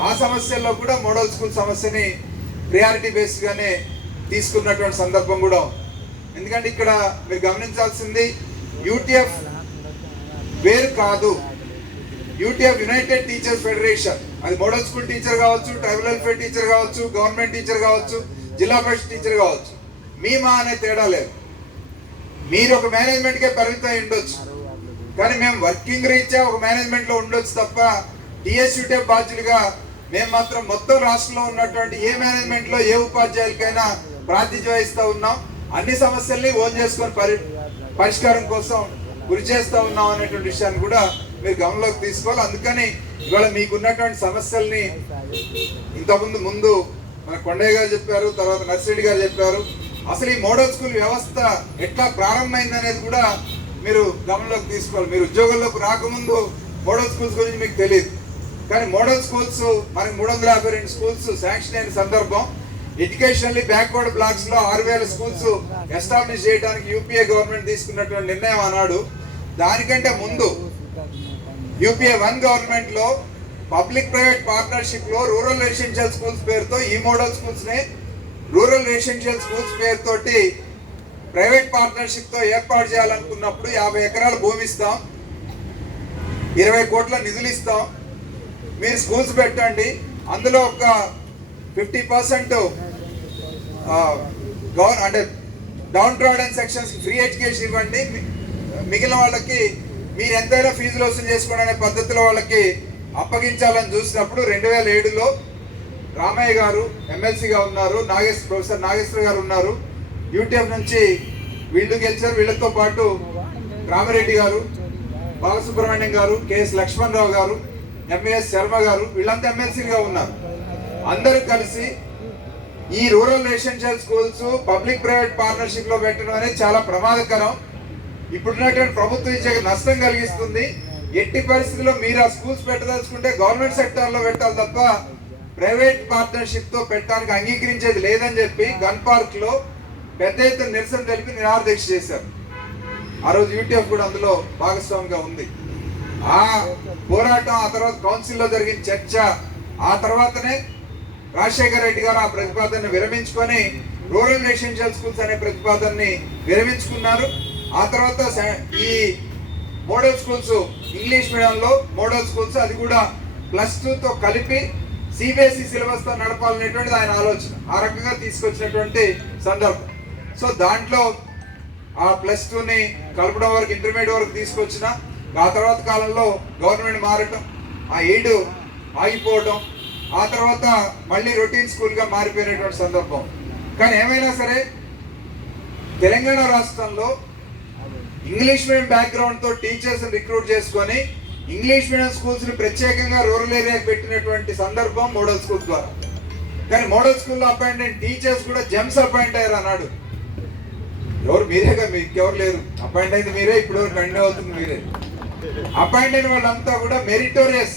ఆ సమస్యల్లో కూడా మోడల్ స్కూల్ సమస్యని ప్రియారిటీ బేస్గానే తీసుకున్నటువంటి సందర్భం కూడా. ఎందుకంటే ఇక్కడ మీరు గమనించాల్సింది యూటీఎఫ్ వేరు కాదు. యూటీఎఫ్ యునైటెడ్ టీచర్స్ ఫెడరేషన్, అది మోడల్ స్కూల్ టీచర్ కావచ్చు, ట్రైబల్ వెల్ఫేర్ టీచర్ కావచ్చు, గవర్నమెంట్ టీచర్ కావచ్చు, జిల్లా పరిషత్ టీచర్ కావచ్చు, మా అనే తేడా లేదు. మీరు ఒక మేనేజ్మెంట్కే పరిమితం ఉండొచ్చు, కానీ మేము వర్కింగ్ రీత్యా ఒక మేనేజ్మెంట్లో ఉండొచ్చు తప్ప టీఎస్యూటీఎఫ్ బాధ్యులుగా మేము మాత్రం మొత్తం రాష్ట్రంలో ఉన్నటువంటి ఏ మేనేజ్మెంట్లో ఏ ఉపాధ్యాయులకైనా ప్రాతినిధ్యం వహిస్తూ ఉన్నాం. అన్ని సమస్యల్ని ఓన్ చేసుకొని పరిష్కారం కోసం కృషి చేస్తూ ఉన్నాం అనేటువంటి విషయాన్ని కూడా మీరు గమనంలోకి తీసుకోవాలి. అందుకని ఇవాళ మీకున్నటువంటి సమస్యల్ని ముందు మన కొండయ్య గారు చెప్పారు, తర్వాత నర్సిరెడ్డి గారు చెప్పారు. అసలు ఈ మోడల్ స్కూల్ వ్యవస్థ ఎట్లా ప్రారంభమైంది అనేది కూడా మీరు గమనంలోకి తీసుకోవాలి. మీరు ఉద్యోగంలోకి రాకముందు మోడల్ స్కూల్స్ గురించి మీకు తెలియదు, కానీ మోడల్ స్కూల్స్ మనకి 352 స్కూల్స్ శాంక్షన్ అయిన సందర్భం. ఎడ్యుకేషనల్లీ బ్యాక్వర్డ్ బ్లాక్స్ లో 6000 స్కూల్స్ ఎస్టాబ్లిష్ చేయడానికి యూపీఏ గవర్నమెంట్ తీసుకున్నటువంటి నిర్ణయం అన్నాడు. దానికంటే ముందు యూపీఏ 1 గవర్నమెంట్ లో పబ్లిక్ ప్రైవేట్ పార్ట్నర్షిప్ లో రూరల్ రెసిడెన్షియల్ స్కూల్స్ పేరుతో ఈ మోడల్ స్కూల్స్ ని రూరల్ రెసిడెన్షియల్ స్కూల్స్ పేరుతోటి ప్రైవేట్ పార్ట్నర్షిప్ తో ఏర్పాటు చేయాలనుకున్నప్పుడు 50 ఎకరాల భూమి ఇస్తాం, 20 కోట్ల నిధులు ఇస్తాం, మీరు స్కూల్స్ పెట్టండి, అందులో ఒక 50% అంటే down trodden sections free education ఇవ్వండి, మిగిలిన వాళ్ళకి మీరు ఎంతైనా ఫీజులు వసూలు చేసుకోండి అనే పద్ధతిలో వాళ్ళకి అప్పగించాలని చూసినప్పుడు 2007లో రామయ్య గారు ఎమ్మెల్సీగా ఉన్నారు, ప్రొఫెసర్ నాగేశ్వర గారు ఉన్నారు, యూటీఎఫ్ నుంచి వీళ్ళు గెలిచారు. వీళ్ళతో పాటు రామిరెడ్డి గారు, బాలసుబ్రహ్మణ్యం గారు, కెఎస్ లక్ష్మణరావు గారు, ఎంఏఎస్ శర్మ గారు, వీళ్ళంతా ఎమ్మెల్సీలుగా ఉన్నారు. అందరూ కలిసి ఈ rural residential schools public private partnership లో పెట్టడం అనేది చాలా ప్రమాదకరం. ఇప్పుడున్నటువంటి ప్రభుత్వం ఇచ్చే నష్టం కలిగిస్తుంది. ఎట్టి పరిస్థితుల్లో మీరు ఆ స్కూల్స్ పెట్టదలుచుకుంటే గవర్నమెంట్ సెక్టార్ లో పెట్టాలి తప్ప ప్రైవేట్ పార్ట్నర్షిప్ తో పెట్టడానికి అంగీకరించేది లేదని చెప్పి గన్ పార్క్ లో పెద్ద ఎత్తున నిరసన తెలిపి నిరాదీక్ష చేశారు. ఆ రోజు యూటీఎఫ్ కూడా అందులో భాగస్వామిగా ఉంది. ఆ పోరాటం, ఆ తర్వాత కౌన్సిల్లో జరిగిన చర్చ, ఆ తర్వాతనే రాజశేఖర రెడ్డి గారు ఆ ప్రతిపాదనని విరమించుకొని రూరల్ రెసిడెన్షియల్ స్కూల్స్ అనే ప్రతిపాదనని విరమించుకున్నారు. ఆ తర్వాత ఈ మోడల్ స్కూల్స్ ఇంగ్లీష్ మీడియంలో మోడల్ స్కూల్స్ అది కూడా +2తో కలిపి సిబిఎస్ఈ సిలబస్ తో నడపాలనేటువంటిది ఆయన ఆలోచన. ఆ రకంగా తీసుకొచ్చినటువంటి సందర్భం. సో దాంట్లో ఆ +2ని కలపడం వరకు ఇంటర్మీడియట్ వరకు తీసుకొచ్చిన, ఆ తర్వాత కాలంలో గవర్నమెంట్ మారటం, ఆ ఎయిడ్ ఆగిపోవడం, ఆ తర్వాత మళ్ళీ రొటీన్ స్కూల్గా మారిపోయినటువంటి సందర్భం. కానీ ఏమైనా సరే తెలంగాణ రాష్ట్రంలో ఇంగ్లీష్ మీడియం బ్యాక్గ్రౌండ్తో టీచర్స్ రిక్రూట్ చేసుకొని ఇంగ్లీష్ మీడియం స్కూల్స్ని ప్రత్యేకంగా రూరల్ ఏరియాకి పెట్టినటువంటి సందర్భం మోడల్ స్కూల్ ద్వారా. కానీ మోడల్ స్కూల్లో అపాయింట్ అయిన టీచర్స్ కూడా జెమ్స్ అపాయింట్ అయ్యారు అన్నాడు. ఎవరు? మీరేగా, మీకు ఎవరు లేరు. అపాయింట్ అయింది మీరే, ఇప్పుడు కంటిన్యూ అవుతుంది మీరే. అపాయింట్ అయిన వాళ్ళంతా కూడా మెరిటోరియస్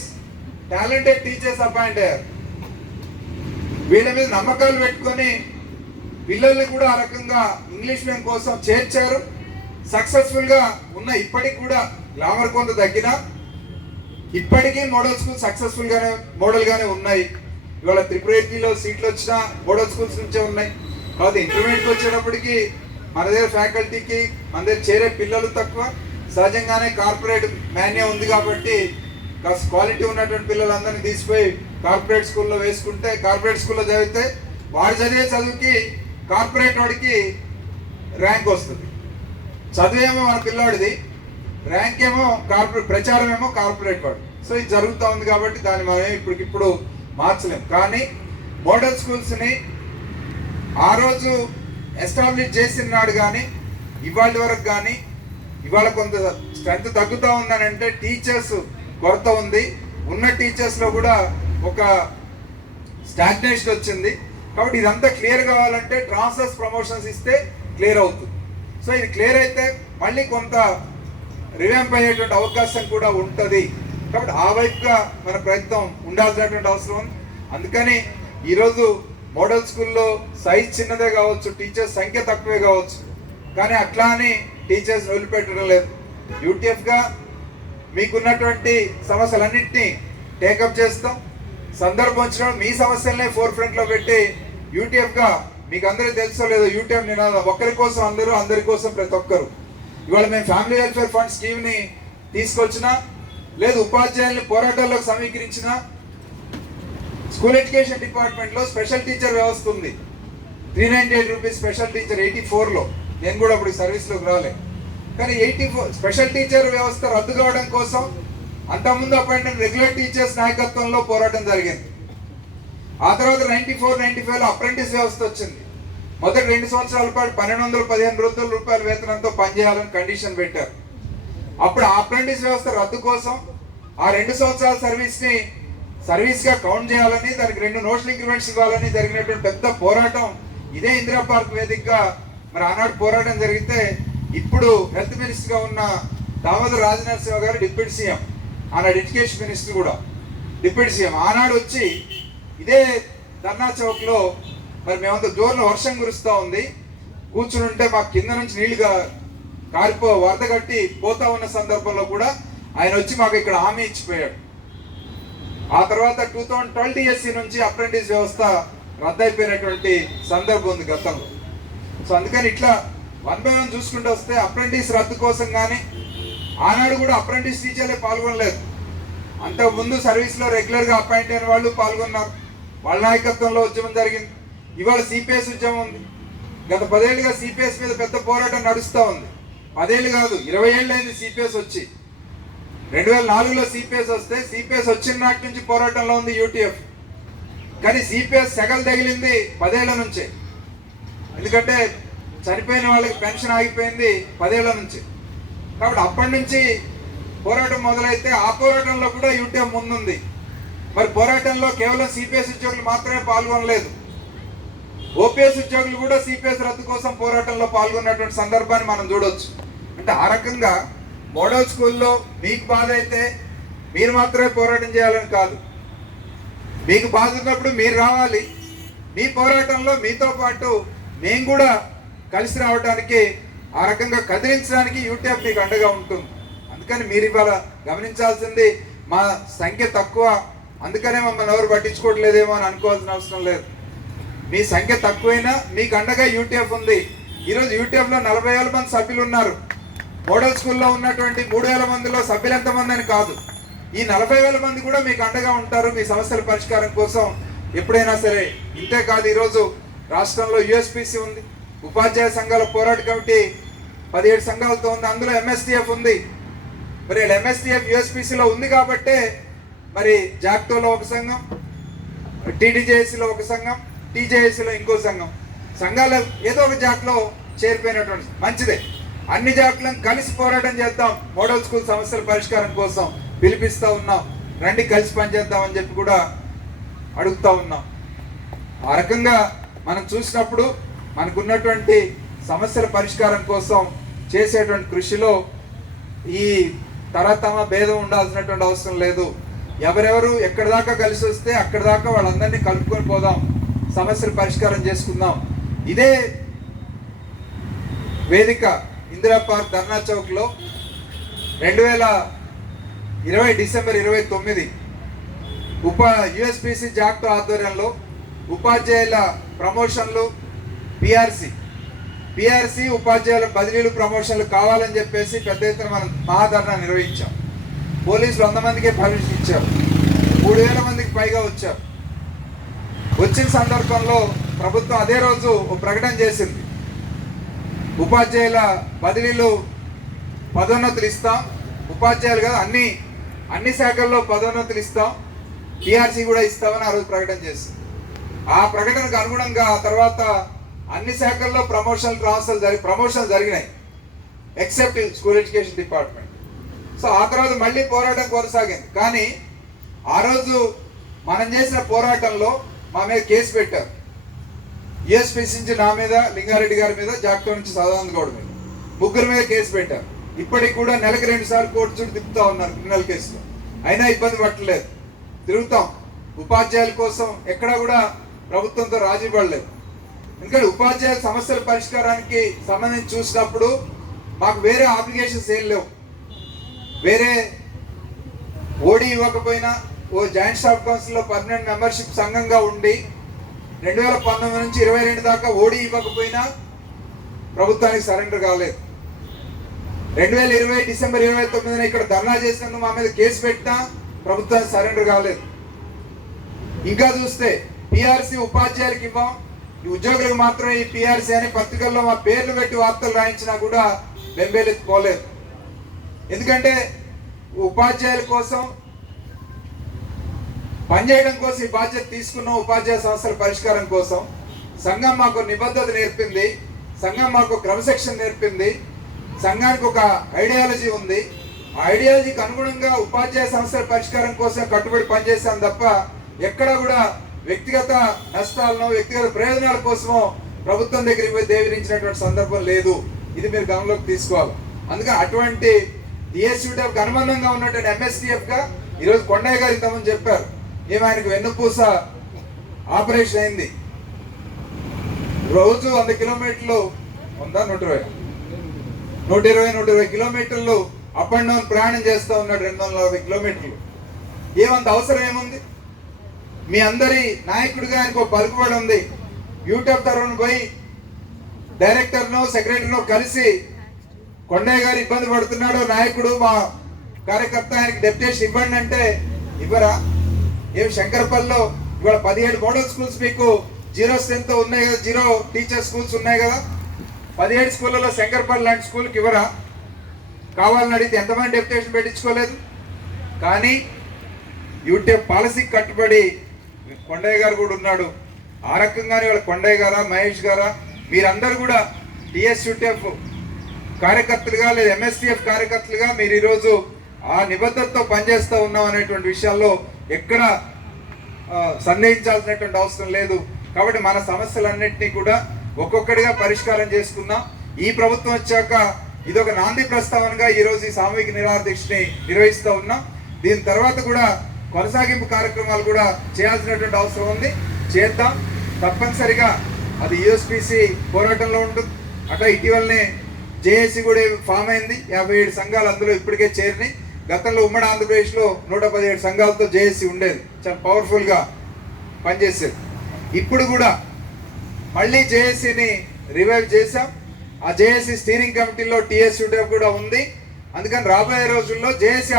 టాలెంటెడ్ టీచర్స్ అపాయింట్ అయ్యారు. వీళ్ళ మీద నమ్మకాలు పెట్టుకొని పిల్లల్ని కూడా ఆ రకంగా ఇంగ్లీష్ మీడియం కోసం చేర్చారు. సక్సెస్ఫుల్ గా ఉన్న ఇప్పటికి కూడా గ్లామర్ కొంత తగ్గినా ఇప్పటికీ మోడల్ స్కూల్ సక్సెస్ఫుల్ గానే మోడల్ గానే ఉన్నాయి. ఇవాళ త్రిపురేటీలో సీట్లు వచ్చినా మోడల్ స్కూల్స్ నుంచే ఉన్నాయి. కాబట్టి ఇంటర్మీడియట్కి వచ్చేటప్పటికి మన దగ్గర ఫ్యాకల్టీకి మన దగ్గర చేరే పిల్లలు తక్కువ. సహజంగానే కార్పొరేట్ మాన్యా ఉంది కాబట్టి క్వాలిటీ ఉన్నటువంటి పిల్లలందరినీ తీసిపోయి కార్పొరేట్ స్కూల్లో వేసుకుంటే, కార్పొరేట్ స్కూల్లో చదివితే వాడు చదివే చదువుకి కార్పొరేట్ వాడికి ర్యాంక్ వస్తుంది. చదువేమో మన పిల్లాడిది, ర్యాంక్ ఏమో కార్పొరేట్, ప్రచారం ఏమో కార్పొరేట్ వాడు. సో ఇది జరుగుతూ ఉంది కాబట్టి దాన్ని మనం ఇప్పటికిప్పుడు మార్చలేం. కానీ మోడల్ స్కూల్స్ని ఆ రోజు ఎస్టాబ్లిష్ చేసిన నాడు కానీ ఇవాళ వరకు కానీ ఇవాళ కొంత స్ట్రెంత్ తగ్గుతూ ఉందని అంటే టీచర్స్ కొరత ఉంది. ఉన్న టీచర్స్లో కూడా ఒక స్టాగ్నేషన్ వచ్చింది. కాబట్టి ఇదంతా క్లియర్ కావాలంటే ట్రాన్స్ఫర్స్ ప్రమోషన్స్ ఇస్తే క్లియర్ అవుతుంది. సో ఇది క్లియర్ అయితే మళ్ళీ కొంత రివ్యాంప్ అయ్యేటువంటి అవకాశం కూడా ఉంటుంది. కాబట్టి ఆ వైపుగా మన ప్రయత్నం ఉండాల్సినటువంటి అవసరం ఉంది. అందుకని ఈరోజు మోడల్ స్కూల్లో సైజ్ చిన్నదే కావచ్చు, టీచర్స్ సంఖ్య తక్కువే కావచ్చు, కానీ అట్లా అని టీచర్స్ వదిలిపెట్టడం లేదు. యూటీఎఫ్గా మీకున్నటువంటి సమస్యలన్నింటినీ టేకప్ చేస్తాం. సందర్భం వచ్చినప్పుడు మీ సమస్యలనే ఫోర్ ఫ్రంట్లో పెట్టి యూటీఎఫ్గా, మీకు అందరికీ తెలుసో లేదో, యూటీఎఫ్ నినాదం ఒక్కరి కోసం అందరూ, అందరి కోసం ప్రతి ఒక్కరు. ఇవాళ మేము ఫ్యామిలీ వెల్ఫేర్ ఫండ్ స్కీమ్ని తీసుకొచ్చిన లేదు ఉపాధ్యాయుల్ని పోరాటాల్లోకి సమీకరించిన స్కూల్ ఎడ్యుకేషన్ డిపార్ట్మెంట్లో స్పెషల్ టీచర్ వ్యవస్థ ఉంది. 398 రూపీస్ స్పెషల్ టీచర్ 84లో, నేను కూడా అప్పుడు సర్వీస్లోకి రాలే. కానీ 84 స్పెషల్ టీచర్ వ్యవస్థ రద్దు కావడం కోసం అంతకుముందు అపాయింట్ రెగ్యులర్ టీచర్స్ నాయకత్వంలో పోరాటం జరిగింది. ఆ తర్వాత 94-95లో అప్రెంటిస్ వ్యవస్థ వచ్చింది. మొదటి 2 సంవత్సరాల పాటు 1215 రూపాయల వేతనంతో పనిచేయాలని కండిషన్ పెట్టారు. అప్పుడు ఆ అప్రెంటిస్ వ్యవస్థ రద్దు కోసం ఆ 2 సంవత్సరాల సర్వీస్గా కౌంట్ చేయాలని, దానికి 2 నోషనల్ ఇంక్రిమెంట్స్ ఇవ్వాలని జరిగినటువంటి పెద్ద పోరాటం ఇదే ఇందిరా పార్క్ వేదికగా మరి ఆనాడు పోరాటం జరిగితే, ఇప్పుడు హెల్త్ మినిస్టర్గా ఉన్న దామోదర్ రాజనరసింహ గారు డిప్యూటీ సీఎం, ఆనాడు ఎడ్యుకేషన్ మినిస్టర్ కూడా డిప్యూటీ సీఎం, ఆనాడు వచ్చి ఇదే ధర్నా చౌక్లో మరి మేమంతా జోరులో వర్షం కురుస్తూ ఉంది, కూర్చుని ఉంటే మాకు కింద నుంచి నీళ్లుగా వరద కట్టి పోతా ఉన్న సందర్భంలో కూడా ఆయన వచ్చి మాకు ఇక్కడ హామీ ఇచ్చిపోయాడు. ఆ తర్వాత 2012 డిఎస్సి నుంచి అప్రెంటిస్ వ్యవస్థ రద్దయిపోయినటువంటి సందర్భం ఉంది గతంలో. సో అందుకని ఇట్లా 1 by 1 చూసుకుంటూ వస్తే అప్రెంటిస్ రద్దు కోసం కానీ ఆనాడు కూడా అప్రెంటిస్ టీచర్లే పాల్గొనలేదు. అంతకుముందు సర్వీస్లో రెగ్యులర్గా అపాయింట్ అయిన వాళ్ళు పాల్గొన్నారు, వాళ్ళ నాయకత్వంలో ఉద్యమం జరిగింది. ఇవాళ సిపిఎస్ ఉద్యమం ఉంది. గత 10 ఏళ్ళుగా సిపిఎస్ మీద పెద్ద పోరాటం నడుస్తూ ఉంది. 10 ఏళ్ళు కాదు, 20 ఏళ్ళు అయింది సిపిఎస్ వచ్చి. 2004లో సిపిఎస్ వస్తే సిపిఎస్ వచ్చిన నాటి నుంచి పోరాటంలో ఉంది యూటీఎఫ్. కానీ సిపిఎస్ సెగలు తగిలింది 10 ఏళ్ల నుంచే, ఎందుకంటే చనిపోయిన వాళ్ళకి పెన్షన్ ఆగిపోయింది 10 ఏళ్ల నుంచి. కాబట్టి అప్పటి నుంచి పోరాటం మొదలైతే ఆ పోరాటంలో కూడా యూటీఎఫ్ ముందుంది. మరి పోరాటంలో కేవలం సిపిఎస్ ఉద్యోగులు మాత్రమే పాల్గొనలేదు, ఓపీఎస్ ఉద్యోగులు కూడా సిపిఎస్ రద్దు కోసం పోరాటంలో పాల్గొన్నటువంటి సందర్భాన్ని మనం చూడవచ్చు. అంటే ఆ రకంగా మోడల్ స్కూల్లో మీకు బాధ అయితే మీరు మాత్రమే పోరాటం చేయాలని కాదు, మీకు బాధ ఉన్నప్పుడు మీరు రావాలి, మీ పోరాటంలో మీతో పాటు మేము కూడా కలిసి రావడానికి, ఆ రకంగా కదిలించడానికి యూటీఎఫ్ మీకు అండగా ఉంటుంది. అందుకని మీరు ఇవాళ గమనించాల్సింది, మా సంఖ్య తక్కువ అందుకనే మమ్మల్ని ఎవరు పట్టించుకోవట్లేదేమో అని అనుకోవాల్సిన అవసరం లేదు. మీ సంఖ్య తక్కువైనా మీకు అండగా యూటీఎఫ్ ఉంది. ఈరోజు యూటీఎఫ్లో 40,000 మంది సభ్యులు ఉన్నారు. మోడల్ స్కూల్లో ఉన్నటువంటి 3,000 మందిలో సభ్యులు ఎంతమంది అని కాదు, ఈ 40,000 మంది కూడా మీకు అండగా ఉంటారు మీ సమస్యల పరిష్కారం కోసం ఎప్పుడైనా సరే. ఇంతే కాదు, ఈరోజు రాష్ట్రంలో యూఎస్పీసీ ఉంది, ఉపాధ్యాయ సంఘాల పోరాట కమిటీ 17 సంఘాలతో ఉంది, అందులో ఎంఎస్టీఎఫ్ ఉంది. మరి ఎంఎస్టీఎఫ్ యూఎస్పీసీలో ఉంది కాబట్టే మరి జాక్టోలో ఒక సంఘం, టీడీజేఏసీలో ఒక సంఘం, టీజేఏసీలో ఇంకో సంఘం, సంఘాలు ఏదో ఒక జాక్లో చేరిపోయినటువంటి మంచిదే. అన్ని జాక్లను కలిసి పోరాటం చేద్దాం, మోడల్ స్కూల్ సమస్యల పరిష్కారం కోసం పిలిపిస్తూ ఉన్నాం, రండి కలిసి పనిచేద్దామని చెప్పి కూడా అడుగుతూ ఉన్నాం. ఆ రకంగా మనం చూసినప్పుడు మనకున్నటువంటి సమస్యల పరిష్కారం కోసం చేసేటువంటి కృషిలో ఈ తరతమ భేదం ఉండాల్సినటువంటి అవసరం లేదు. ఎవరెవరు ఎక్కడి దాకా కలిసి వస్తే అక్కడి దాకా వాళ్ళందరినీ కలుపుకొని పోదాం, సమస్యలు పరిష్కారం చేసుకుందాం. ఇదే వేదిక ఇందిరా పార్క్ ధర్నా చౌక్లో 2020 డిసెంబర్ 29 యూఎస్పీసీ జాక్టో ఆధ్వర్యంలో ఉపాధ్యాయుల ప్రమోషన్లు, పిఆర్సీ ఉపాధ్యాయుల బదిలీలు ప్రమోషన్లు కావాలని చెప్పేసి పెద్ద ఎత్తున మనం మహాధర్నా నిర్వహించాం. పోలీసులు 100 మందికే పర్మిషన్ ఇచ్చారు, 3,000 మందికి పైగా వచ్చారు. వచ్చిన సందర్భంలో ప్రభుత్వం అదే రోజు ఒక ప్రకటన చేసింది, ఉపాధ్యాయుల బదిలీలు పదోన్నతులు ఇస్తాం, ఉపాధ్యాయులు కదా అన్ని శాఖల్లో పదోన్నతులు ఇస్తాం, పిఆర్సీ కూడా ఇస్తామని ఆ రోజు ప్రకటన చేసింది. ఆ ప్రకటనకు అనుగుణంగా ఆ తర్వాత అన్ని శాఖల్లో ప్రమోషన్లు జరిగినాయి except school education department. So ఆ తర్వాత మళ్ళీ పోరాటం కొనసాగింది. కానీ ఆ రోజు మనం చేసిన పోరాటంలో మా మీద కేసు పెట్టారు, యూఎస్పీసీ నుంచి నా మీద, లింగారెడ్డి గారి మీద, జాక్టో నుంచి సదానంద గౌడ్ మీద, 3 మీద కేసు పెట్టారు. ఇప్పటికి కూడా నెలకు 2 సార్లు కోర్టు చుట్టూ తిప్పుతూ ఉన్నారు క్రిమినల్ కేసులో, అయినా ఇబ్బంది పట్టలేదు, తిరుగుతాం. ఉపాధ్యాయుల కోసం ఎక్కడా కూడా ప్రభుత్వంతో రాజీ పడలేదు. ఎందుకంటే ఉపాధ్యాయుల సమస్యల పరిష్కారానికి సంబంధించి చూసినప్పుడు మాకు వేరే ఆబ్లిగేషన్స్ ఏం లేవు. వేరే ఓడి ఇవ్వకపోయినా, జాయింట్ స్టాఫ్ కౌన్సిల్లో పర్మనెంట్ మెంబర్షిప్ సంఘంగా ఉండి 2019 నుంచి 22 దాకా ఓడి ఇవ్వకపోయినా ప్రభుత్వానికి సరెండర్ కాలేదు. 2020 డిసెంబర్ 29న ఇక్కడ ధర్నా చేసినందుకు మా మీద కేసు పెట్టినా ప్రభుత్వం సరెండర్ కాలేదు. ఇంకా చూస్తే పిఆర్సీ ఉపాధ్యాయులకు ఇవ్వం, ఈ ఉద్యోగులకు మాత్రమే ఈ పిఆర్సీ అని పత్రికల్లో మా పేర్లు పెట్టి వార్తలు రాయించినా కూడా బెంబేలెత్తుకోలేదు. ఎందుకంటే ఉపాధ్యాయుల కోసం పనిచేయడం కోసం ఈ బాధ్యత తీసుకున్న ఉపాధ్యాయ సమస్యల పరిష్కారం కోసం సంఘం మాకు నిబద్ధత నేర్పింది, సంఘం మాకు క్రమశిక్షణ నేర్పింది, సంఘానికి ఒక ఐడియాలజీ ఉంది. ఆ ఐడియాలజీకి అనుగుణంగా ఉపాధ్యాయ సమస్యల పరిష్కారం కోసం కట్టుబడి పనిచేశాం తప్ప ఎక్కడ కూడా వ్యక్తిగత నష్టాలను వ్యక్తిగత ప్రయోజనాల కోసమో ప్రభుత్వం దగ్గరికి పోయి దేవిరించినటువంటి సందర్భం లేదు. ఇది మీరు గమనంలోకి తీసుకోవాలి. అందుకని అటువంటి టీఎస్యూటీఎఫ్ అనుబంధంగా ఉన్నటువంటి ఎంఎస్టీఎఫ్ గా ఈరోజు కొండయ్య గారు ఇంతకుముందు చెప్పారు, ఏమి ఆయనకు వెన్నుపూస ఆపరేషన్ అయింది. రోజు 100 కిలోమీటర్లు 120 కిలోమీటర్లు అప్ అండ్ డౌన్ ప్రయాణం చేస్తూ ఉన్నాడు. 240 కిలోమీటర్లు. ఏమంత అవసరం ఏముంది? మీ అందరి నాయకుడిగా ఆయనకు ఒక పలుకుబడి ఉంది. యూట్యూబ్ తరఫున పోయి డైరెక్టర్ను సెక్రటరీను కలిసి కొండయ్య గారు ఇబ్బంది పడుతున్నాడు, నాయకుడు మా కార్యకర్త ఆయనకి డెప్యుటేషన్ ఇవ్వండి అంటే ఇవ్వరా? ఏమి శంకరపల్లిలో ఇవాళ 17 మోడల్ స్కూల్స్ మీకు 0 స్ట్రెంత్ ఉన్నాయి కదా, 0 టీచర్ స్కూల్స్ ఉన్నాయి కదా, 17 స్కూళ్ళలో శంకరపల్లి లాంటి స్కూల్కి ఇవ్వరా? కావాలని అడిగితే ఎంతమంది డెప్యుటేషన్ పెట్టించుకోలేదు. కానీ యూట్యూబ్ పాలసీకి కట్టుబడి కొండయ్య గారు కూడా ఉన్నాడు. ఆ రకంగానే వాళ్ళ కొండయ్య గారా, మహేష్ గారా, మీరందరూ కూడా టీఎస్యూటీఎఫ్ కార్యకర్తలుగా లేదా ఎంఎస్టీఎఫ్ కార్యకర్తలుగా మీరు ఈరోజు ఆ నిబద్ధతతో పనిచేస్తూ ఉన్నాం అనేటువంటి విషయాల్లో ఎక్కడ సందేహించాల్సినటువంటి అవసరం లేదు. కాబట్టి మన సమస్యలన్నింటినీ కూడా ఒక్కొక్కటిగా పరిష్కారం చేసుకుందాం. ఈ ప్రభుత్వం వచ్చాక ఇదొక నాంది ప్రస్తావనగా ఈరోజు ఈ సామూహిక నిరాహార దీక్షని నిర్వహిస్తూ ఉన్నాం. దీని తర్వాత కూడా కొనసాగింపు కార్యక్రమాలు కూడా చేయాల్సినటువంటి అవసరం ఉంది. చేద్దాం తప్పనిసరిగా. అది యూఎస్పీసీ పోరాటంలో ఉంటుంది. అట్లా ఇటీవలనే జేఏసీ కూడా ఫామ్ అయింది. 57 సంఘాలు అందులో ఇప్పటికే చేరినాయి. గతంలో ఉమ్మడి ఆంధ్రప్రదేశ్లో 117 సంఘాలతో జేఏసీ ఉండేది, చాలా పవర్ఫుల్గా పనిచేసేది. ఇప్పుడు కూడా మళ్ళీ జేఏసీని రివైవ్ చేశాం. ఆ జేఏసీ స్టీరింగ్ కమిటీలో టీఎస్యూటీఎఫ్ కూడా ఉంది. అందుకని రాబోయే రోజుల్లో జేఏసీ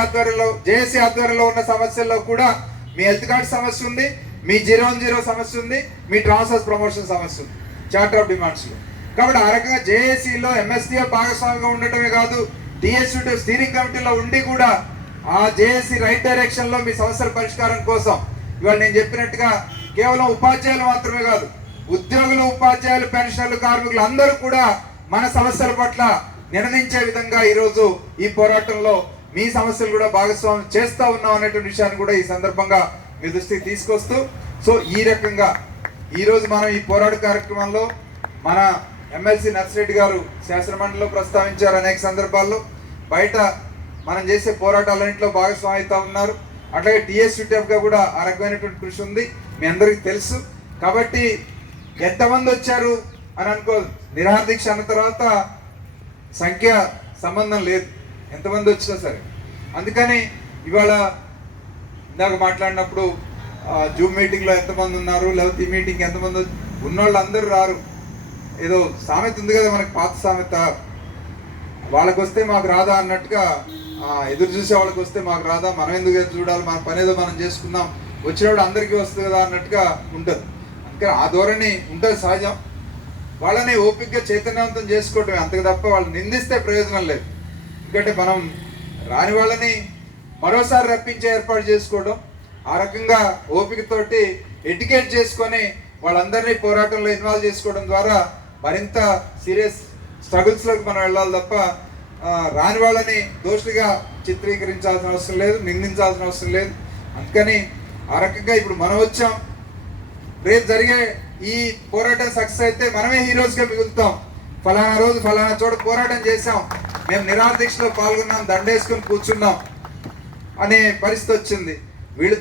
ఆధ్వర్యంలో ఉన్న సమస్యల్లో కూడా మీ హెల్త్ కార్డ్ సమస్య ఉంది, మీ 010 సమస్య ఉంది, మీ ట్రాన్స్ఫర్ ప్రమోషన్ సమస్య ఉంది చార్టర్ ఆఫ్ డిమాండ్స్లో. కాబట్టి ఆ రకంగా జేఏసీలో ఎంఎస్టీఎఫ్ భాగస్వామిగా ఉండటమే కాదు, టీఎస్యూటీఎఫ్ స్టీరింగ్ కమిటీలో ఉండి కూడా ఆ జేఏసీ రైట్ డైరెక్షన్లో మీ సమస్యల పరిష్కారం కోసం ఇవాళ నేను చెప్పినట్టుగా కేవలం ఉపాధ్యాయులు మాత్రమే కాదు, ఉద్యోగులు, ఉపాధ్యాయులు, పెన్షనర్లు, కార్మికులు అందరూ కూడా మన సమస్యల పట్ల నిర్ణయించే విధంగా ఈరోజు ఈ పోరాటంలో మీ సమస్యలు కూడా భాగస్వామ్యం చేస్తూ ఉన్నాం అనేటువంటి విషయాన్ని కూడా ఈ సందర్భంగా మీ దృష్టికి తీసుకొస్తూ, సో ఈ రకంగా ఈరోజు మనం ఈ పోరాట కార్యక్రమంలో మన ఎమ్మెల్సీ నర్సిరెడ్డి గారు శాసనమండలిలో ప్రస్తావించారు. అనేక సందర్భాల్లో బయట మనం చేసే పోరాటాలన్నింటిలో భాగస్వామి అవుతా ఉన్నారు. అట్లాగే టీఎస్యూటీఎఫ్గా కూడా ఆ రకమైనటువంటి కృషి ఉంది, మీ అందరికీ తెలుసు. కాబట్టి ఎంతమంది వచ్చారు అని అనుకోదు, నిరాహార దీక్ష అన్న తర్వాత సంఖ్య సంబంధం లేదు, ఎంతమంది వచ్చినా సరే. అందుకని ఇవాళ ఇందాక మాట్లాడినప్పుడు జూమ్ మీటింగ్లో ఎంతమంది ఉన్నారు, లేకపోతే ఈ మీటింగ్ ఎంతమంది ఉన్నోళ్ళు అందరూ రారు. ఏదో సామెత ఉంది కదా మనకి, పాత సామెత, వాళ్ళకి వస్తే మాకు రాదా అన్నట్టుగా, ఎదురు చూసే వాళ్ళకి వస్తే మాకు రాదా, మనం ఎందుకు ఎదురు చూడాలి, మన పని ఏదో మనం చేసుకుందాం, వచ్చినప్పుడు అందరికీ వస్తుంది కదా అన్నట్టుగా ఉంటుంది. అందుకని ఆ ధోరణి ఉంటుంది సహజం. వాళ్ళని ఓపికగా చైతన్యవంతం చేసుకోవటమే, అంతకు తప్ప వాళ్ళు నిందిస్తే ప్రయోజనం లేదు. ఎందుకంటే మనం రాని వాళ్ళని మరోసారి రప్పించే ఏర్పాటు చేసుకోవడం, ఆ రకంగా ఓపికతోటి ఎడ్యుకేట్ చేసుకొని వాళ్ళందరినీ పోరాటంలో ఇన్వాల్వ్ చేసుకోవడం ద్వారా మరింత సీరియస్ స్ట్రగుల్స్లోకి మనం వెళ్ళాలి తప్ప రాని వాళ్ళని దోషులుగా చిత్రీకరించాల్సిన అవసరం లేదు, నిందించాల్సిన అవసరం లేదు. అందుకని ఆ రకంగా ఇప్పుడు మనం వచ్చాం, రేపు జరిగే ఈ పోరాటం సక్సెస్ అయితే మనమే హీరోస్గా మిగులుతాం. ఫలానా రోజు ఫలానా చోట పోరాటం చేసాం, మేము నిరాహార దీక్షలో పాల్గొన్నాం, దండేసుకొని కూర్చున్నాం అనే పరిస్థితి వచ్చింది. వీళ్ళు